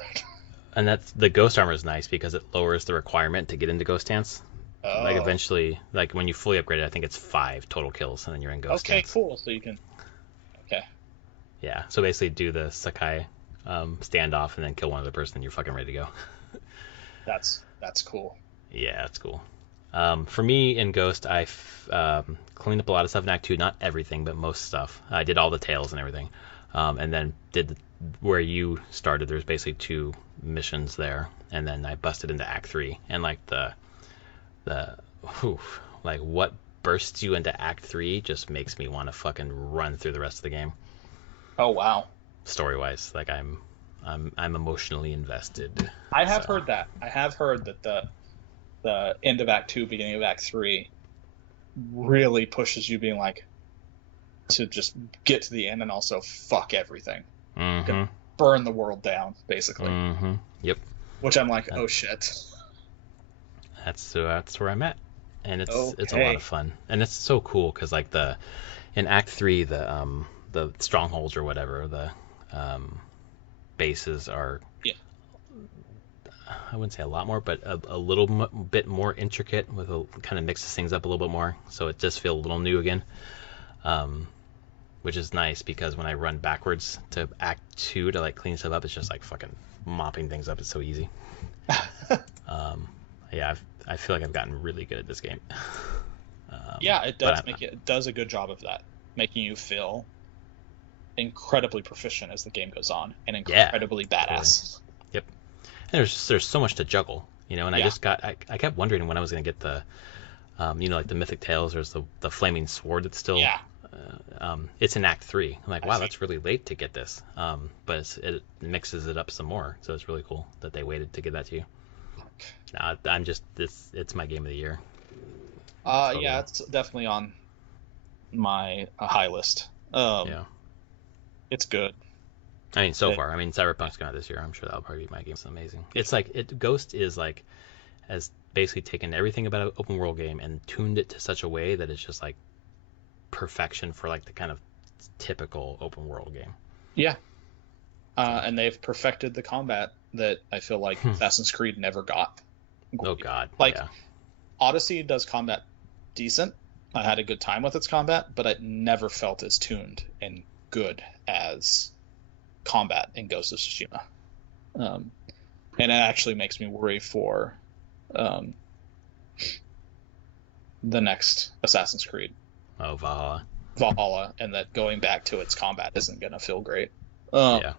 And that's the ghost armor is nice because it lowers the requirement to get into Ghost Stance. Like eventually, like when you fully upgrade it, I think it's 5 total kills, and then you're in Ghost Stance. Okay, cool. So you can. Okay. Yeah. So basically, do the Sakai standoff, and then kill one other person, and you're fucking ready to go. That's cool. Yeah, that's cool. For me in Ghost, I cleaned up a lot of stuff in Act 2. Not everything, but most stuff. I did all the tails and everything, and then did where you started. There's basically 2 missions there, and then I busted into Act 3, and like like what bursts you into Act 3 just makes me want to fucking run through the rest of the game. Oh wow. Story wise, like I'm emotionally invested. I have heard that. I have heard that the end of Act 2, beginning of Act 3 really pushes you being like to just get to the end and also fuck everything. Burn the world down, basically. Yep. Which I'm like, oh shit. That's where I'm at, and it's a lot of fun, and it's so cool because like in Act 3 the strongholds or whatever, the bases are I wouldn't say a lot more, but a little bit more intricate, with kind of mixes things up a little bit more, so it does feel a little new again. Which is nice because when I run backwards to Act 2 to like clean stuff up, it's just like fucking mopping things up. It's so easy. I feel like I've gotten really good at this game. It does it does a good job of that, making you feel incredibly proficient as the game goes on, and incredibly badass. Totally. Yep. And there's so much to juggle, and I kept wondering when I was gonna get the Like the Mythic Tales, there's the flaming sword that's still. Yeah. It's in Act 3. I'm like, I wow, see. that's really late to get this. But it mixes it up some more, so it's really cool that they waited to give that to you. I'm just it's my game of the year. Totally. Yeah, it's definitely on my high list. Yeah. It's good. I mean, so far. I mean, Cyberpunk's coming out this year. I'm sure that'll probably be my game. It's amazing. It's like Ghost is like has basically taken everything about an open world game and tuned it to such a way that it's just like perfection for like the kind of typical open world game. Yeah. And they've perfected the combat that I feel like Assassin's Creed never got. Oh God. Like yeah. Odyssey does combat decent. I had a good time with its combat, but it never felt as tuned and good as combat in Ghost of Tsushima. And it actually makes me worry for the next Assassin's Creed. Oh, Valhalla. Valhalla, and that going back to its combat isn't going to feel great. Yeah.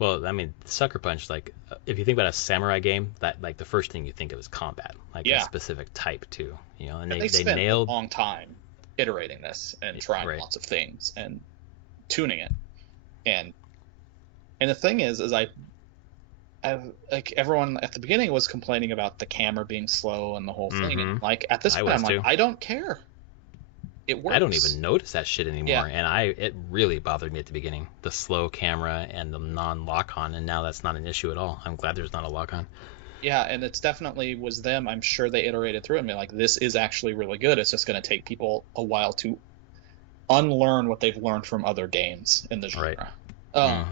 Well, I mean, Sucker Punch, like, if you think about a samurai game, that like the first thing you think of is combat, like a specific type too, and they spent nailed a long time iterating this and trying lots of things and tuning it, and the thing is like everyone at the beginning was complaining about the camera being slow and the whole thing, and like at this point I'm like, I don't care. It works. I don't even notice that shit anymore, and it really bothered me at the beginning, the slow camera and the non-lock-on, and now that's not an issue at all. I'm glad there's not a lock-on. Yeah, and it's definitely was them. I'm sure they iterated through it and be like, this is actually really good. It's just going to take people a while to unlearn what they've learned from other games in the genre. Right.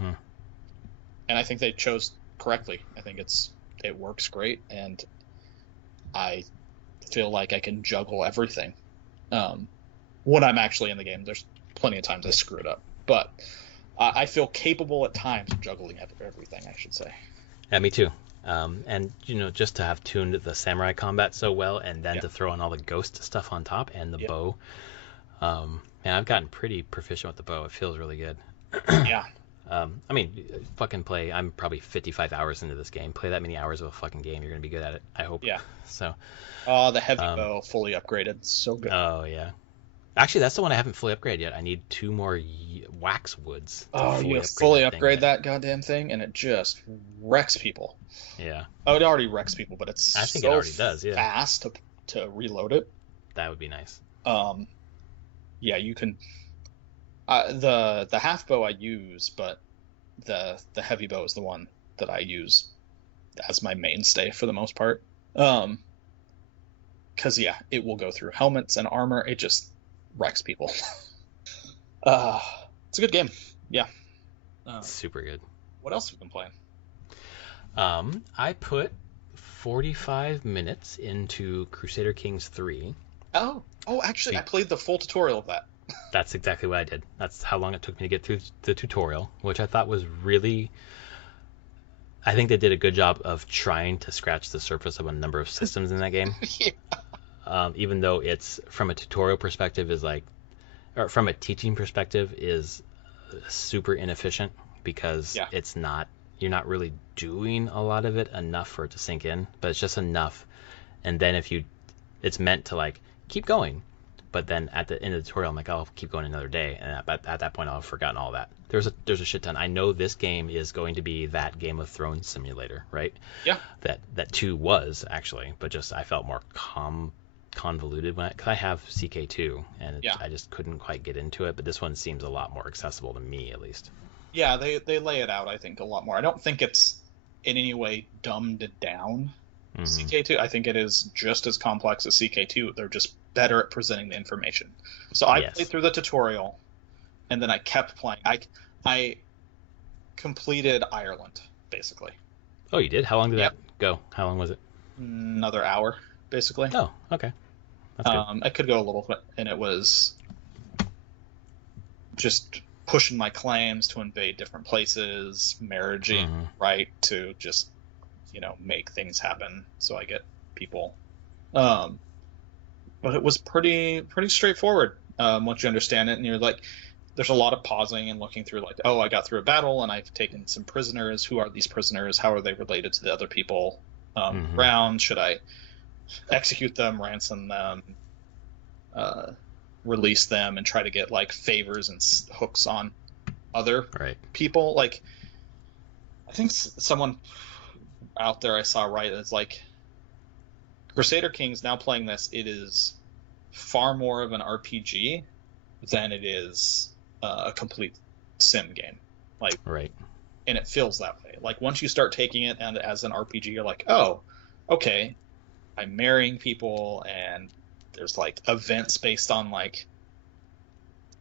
And I think they chose correctly. I think it works great, and I feel like I can juggle everything. When I'm actually in the game, there's plenty of times I screw it up, but I feel capable at times of juggling everything, I should say. Yeah, me too. And just to have tuned the samurai combat so well, and then to throw in all the ghost stuff on top and the bow. Man, I've gotten pretty proficient with the bow. It feels really good. Yeah. I mean, fucking play. I'm probably 55 hours into this game. Play that many hours of a fucking game, you're gonna be good at it. I hope. Yeah. So. The heavy bow fully upgraded. So good. Oh yeah. Actually, that's the one I haven't fully upgraded yet. I need 2 more wax woods. You fully upgrade that goddamn thing, and it just wrecks people. Yeah. Oh, it already wrecks people, but it's I think it already does. Yeah. Fast to reload it. That would be nice. Yeah, you can. The half bow I use, but the heavy bow is the one that I use as my mainstay for the most part. Because it will go through helmets and armor. It just wrecks people. It's a good game. Yeah. Super good. What else have we been playing? I put 45 minutes into Crusader Kings 3. Oh, actually, I played the full tutorial of that. That's exactly what I did. That's how long it took me to get through the tutorial, which I thought was really... I think they did a good job of trying to scratch the surface of a number of systems in that game. Yeah. Even though it's, from a tutorial perspective, or from a teaching perspective, is super inefficient because it's not... You're not really doing a lot of it enough for it to sink in, but it's just enough. And then it's meant to keep going. But then at the end of the tutorial, I'm like, I'll keep going another day. And at that point, I'll have forgotten all that. There's a shit ton. I know this game is going to be that Game of Thrones simulator, right? Yeah. That 2 was, actually. But just I felt more convoluted because I have CK2, and I just couldn't quite get into it. But this one seems a lot more accessible to me, at least. Yeah, they lay it out, I think, a lot more. I don't think it's in any way dumbed down. CK2, I think it is just as complex as CK2. They're just better at presenting the information. So I played through the tutorial, and then I kept playing. I completed Ireland, basically. Oh, you did? How long did that go? How long was it? Another hour, basically. Oh, okay. That's good. I could go a little bit, and it was just pushing my claims to invade different places, marriaging, right, to just, make things happen so I get people. But it was pretty straightforward once you understand it, and you're like, there's a lot of pausing and looking through, I got through a battle, and I've taken some prisoners. Who are these prisoners? How are they related to the other people around? Should I execute them, ransom them, release them, and try to get like favors and hooks on other people. Like, I think someone out there I saw it's like Crusader Kings now playing this. It is far more of an RPG than it is a complete sim game. Like, and it feels that way. Like, once you start taking it and as an RPG, you're like, oh, okay, I'm marrying people, and there's like events based on like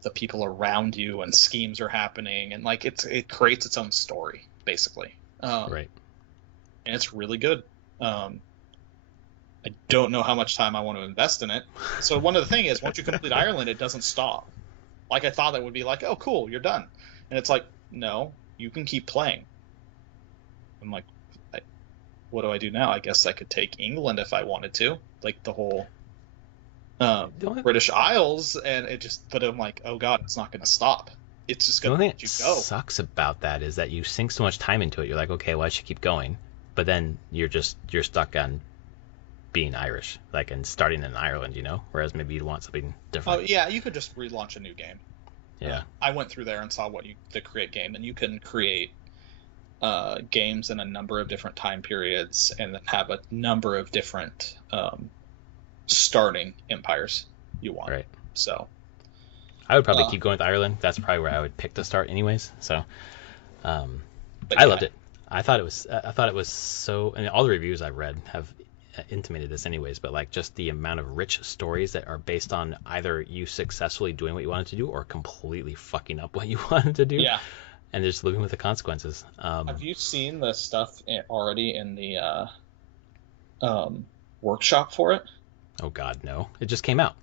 the people around you, and schemes are happening, and like it creates its own story basically. And it's really good. I don't know how much time I want to invest in it. So one of the things is, once you complete Ireland, it doesn't stop. Like, I thought that would be like, oh, cool, you're done. And it's like, no, you can keep playing. I'm like, what do I do now? I guess I could take England if I wanted to, like the whole British Isles, and it just. But I'm like, oh god, it's not going to stop. It's just going to let you go. The only thing that sucks about that is that you sink so much time into it. You're like, okay, well, I should keep going, but then you're stuck on being Irish, like, and starting in Ireland, you know. Whereas maybe you'd want something different. Oh yeah, you could just relaunch a new game. Yeah. I went through there and saw the create game, and you can create games in a number of different time periods, and then have a number of different starting empires you want. Right. So I would probably keep going with Ireland. That's probably where I would pick to start, anyways. So I loved it. I thought it was so, and all the reviews I've read have intimated this anyways, but like, just the amount of rich stories that are based on either you successfully doing what you wanted to do or completely fucking up what you wanted to do. Yeah. And just living with the consequences. Have you seen the stuff already in the workshop for it? Oh god, no. It just came out.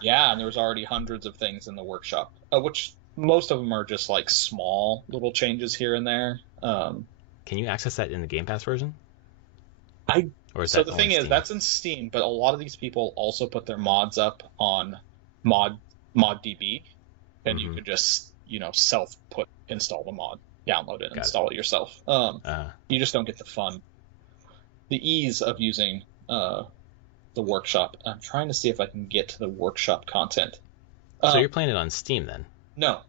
Yeah, and there was already hundreds of things in the workshop, which most of them are just like small little changes here and there. Can you access that in the Game Pass version? So the thing is, that's in Steam, but a lot of these people also put their mods up on ModDB, and you could just, install the mod, download it, and install it yourself. You just don't get the ease of using the workshop. I'm trying to see if I can get to the workshop content. So you're playing it on Steam then? No.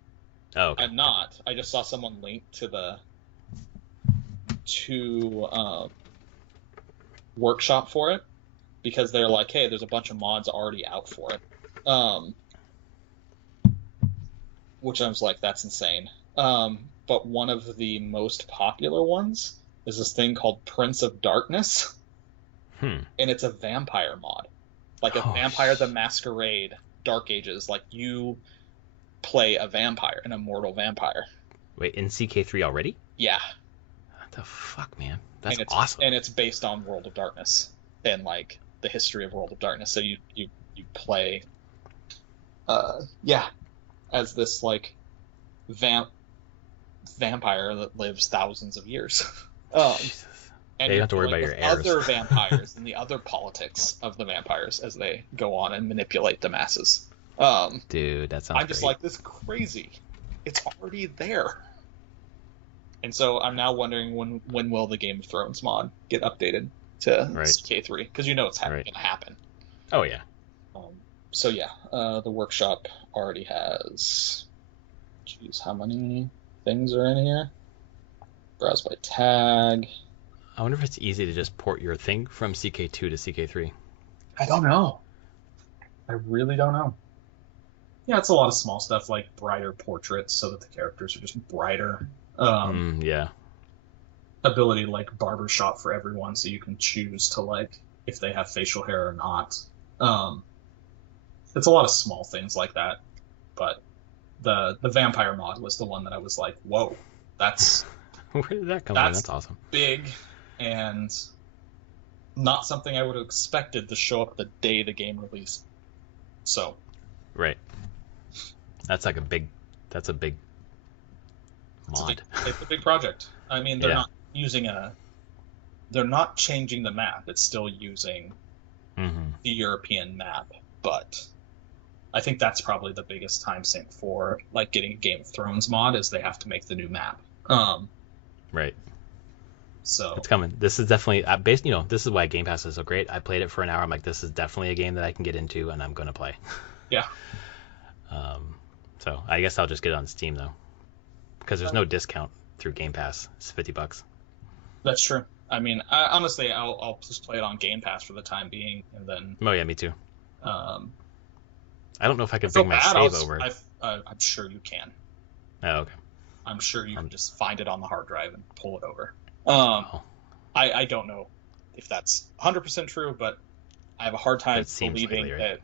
Oh, okay. I'm not. I just saw someone link to workshop for it, because they're like, hey, there's a bunch of mods already out for it. Which I was like, that's insane. But one of the most popular ones is this thing called Prince of Darkness. And it's a vampire mod. Like a Vampire the Masquerade, Dark Ages. Like, you play a vampire, an immortal vampire. Wait, in CK3 already? Yeah. What the fuck, man? That's awesome. And it's based on World of Darkness and like the history of World of Darkness. So you play as this like vampire that lives thousands of years. Jesus. And you don't have to worry about your heirs. Other vampires and the other politics of the vampires as they go on and manipulate the masses. Dude, that sounds I'm just like, this is crazy. It's already there. And so I'm now wondering when will the Game of Thrones mod get updated to CK3? Because it's going to happen. Oh, yeah. So, yeah, the workshop already has... Jeez, how many things are in here? Browse by tag. I wonder if it's easy to just port your thing from CK2 to CK3. I don't know. I really don't know. Yeah, it's a lot of small stuff like brighter portraits so that the characters are just brighter. Yeah. Ability like barbershop for everyone, so you can choose to like if they have facial hair or not. It's a lot of small things like that, but the vampire mod was the one that I was like, whoa, that's where did that come from? That's awesome. Big, and not something I would have expected to show up the day the game released. So, right, that's a big mod. It's a big project. I mean, they're not using they're not changing the map. It's still using the European map, but I think that's probably the biggest time sink for like getting a Game of Thrones mod is they have to make the new map. Right. So It's coming. This is definitely based. This is why Game Pass is so great. I played it for an hour. I'm like, this is definitely a game that I can get into, and I'm gonna play. yeah, So I guess I'll just get it on Steam though, because there's no discount through Game Pass. It's $50. that's true. I mean, honestly, I'll just play it on Game Pass for the time being, and then. Oh yeah, me too. Um, I don't know if I can so bring my bad, save over. I'm sure you can. Oh, okay. I'm sure you can just find it on the hard drive and pull it over. Oh, I don't know if that's 100% true, but I have a hard time it seems believing likely, right?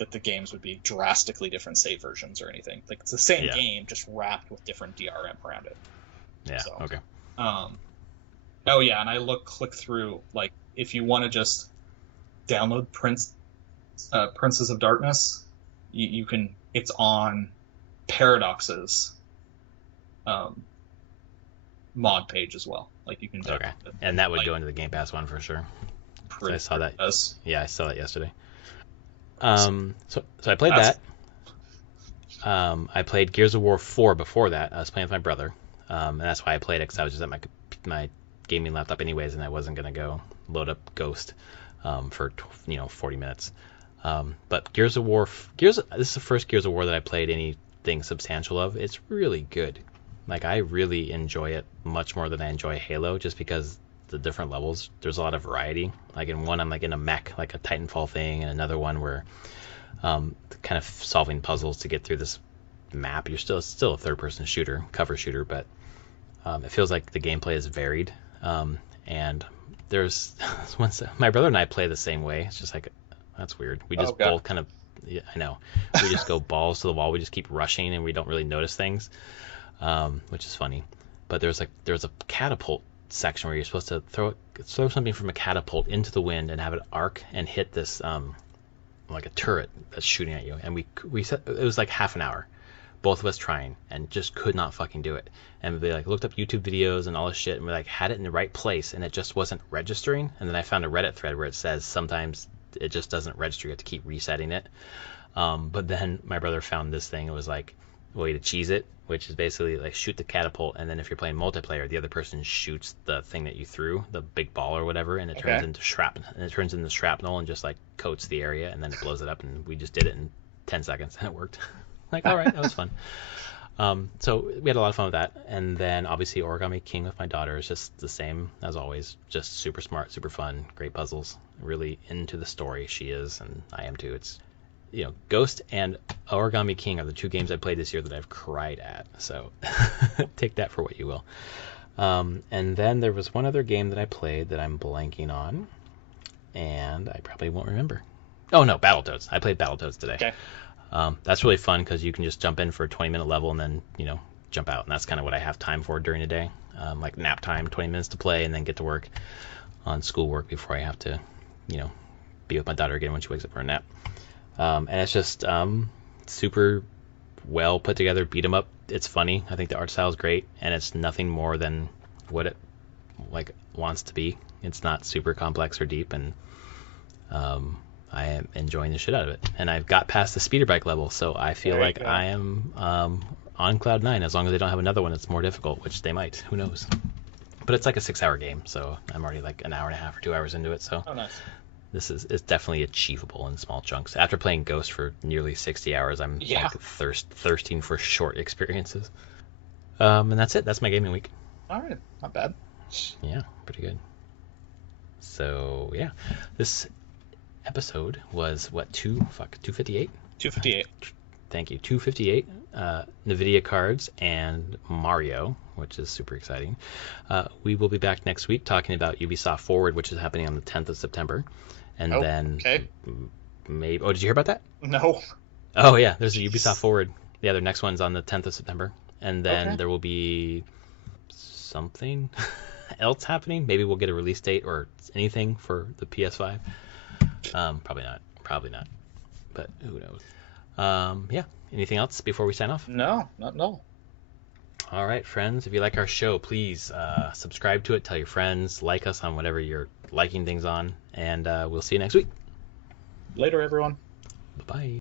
that the games would be drastically different save versions or anything. Like, it's the same Yeah. game, just wrapped with different DRM around it. Yeah. So, Okay. Oh yeah, and I click through, like, if you want to just download Princes of Darkness, you can. It's on Paradox's mod page as well. Like, you can. Okay. And that would go into the Game Pass one for sure. So I saw that. Yeah, I saw that yesterday. So I played that. I played Gears of War 4 before that. I was playing with my brother, and that's why I played it, because I was just at my gaming laptop anyways, and I wasn't gonna go load up Ghost for 40 minutes. But Gears of War, this is the first Gears of War that I played anything substantial of. It's really good. Like, I really enjoy it much more than I enjoy Halo, just because the different levels, there's a lot of variety. Like, in one, I'm like in a mech, like a Titanfall thing, and another one where kind of solving puzzles to get through this map. You're still a third-person shooter, cover shooter, but it feels like the gameplay is varied. And there's my brother and I play the same way. It's just like, that's weird. We just both kind of, yeah, I know. We just go balls to the wall. We just keep rushing, and we don't really notice things, which is funny. But there's a catapult section where you're supposed to throw something from a catapult into the wind and have it arc and hit this like a turret that's shooting at you. And we said it was like half an hour, both of us trying, and just could not fucking do it. And we like looked up YouTube videos and all this shit, and we like had it in the right place, and it just wasn't registering. And then I found a Reddit thread where it says sometimes it just doesn't register. You have to keep resetting it. But then my brother found this thing. It was like a way to cheese it, which is basically like shoot the catapult, and then if you're playing multiplayer, the other person shoots the thing that you threw, the big ball or whatever, and it turns into shrapnel. And it turns into shrapnel and just like coats the area, and then it blows it up. And we just did it in 10 seconds, and it worked. Like, all right, that was fun. So we had a lot of fun with that. And then obviously Origami King with my daughter is just the same as always. Just super smart, super fun, great puzzles. Really into the story she is, and I am too. It's, Ghost and Origami King are the two games I played this year that I've cried at. So take that for what you will. And then there was one other game that I played that I'm blanking on, and I probably won't remember. Oh no, Battletoads. I played Battletoads today. Okay. That's really fun because you can just jump in for a 20-minute level and then, jump out. And that's kind of what I have time for during the day. Like nap time, 20 minutes to play, and then get to work on schoolwork before I have to, be with my daughter again when she wakes up for a nap. And it's just super well put together, beat 'em up. It's funny. I think the art style is great, and it's nothing more than what it wants to be. It's not super complex or deep, and I am enjoying the shit out of it. And I've got past the speeder bike level, so I feel like I am on cloud 9, as long as they don't have another one that's more difficult, which they might. Who knows? But it's like a 6-hour game, so I'm already like an hour and a half or 2 hours into it. So nice. It's definitely achievable in small chunks. After playing Ghost for nearly 60 hours, I'm like thirsting for short experiences. And that's it. That's my gaming week. All right, not bad. Yeah, pretty good. So yeah, this episode was what, 258? 258. Thank you. 258 Nvidia cards and Mario, which is super exciting. We will be back next week talking about Ubisoft Forward, which is happening on the 10th of September. And then maybe... Oh, did you hear about that? No. Oh, yeah. There's a Ubisoft Forward. Yeah, their next one's on the 10th of September. And then there will be something else happening. Maybe we'll get a release date or anything for the PS5. Probably not. But who knows? Yeah. Anything else before we sign off? No, not at all. All right, friends. If you like our show, please subscribe to it. Tell your friends. Like us on whatever you're liking things on. And we'll see you next week. Later, everyone. Bye-bye.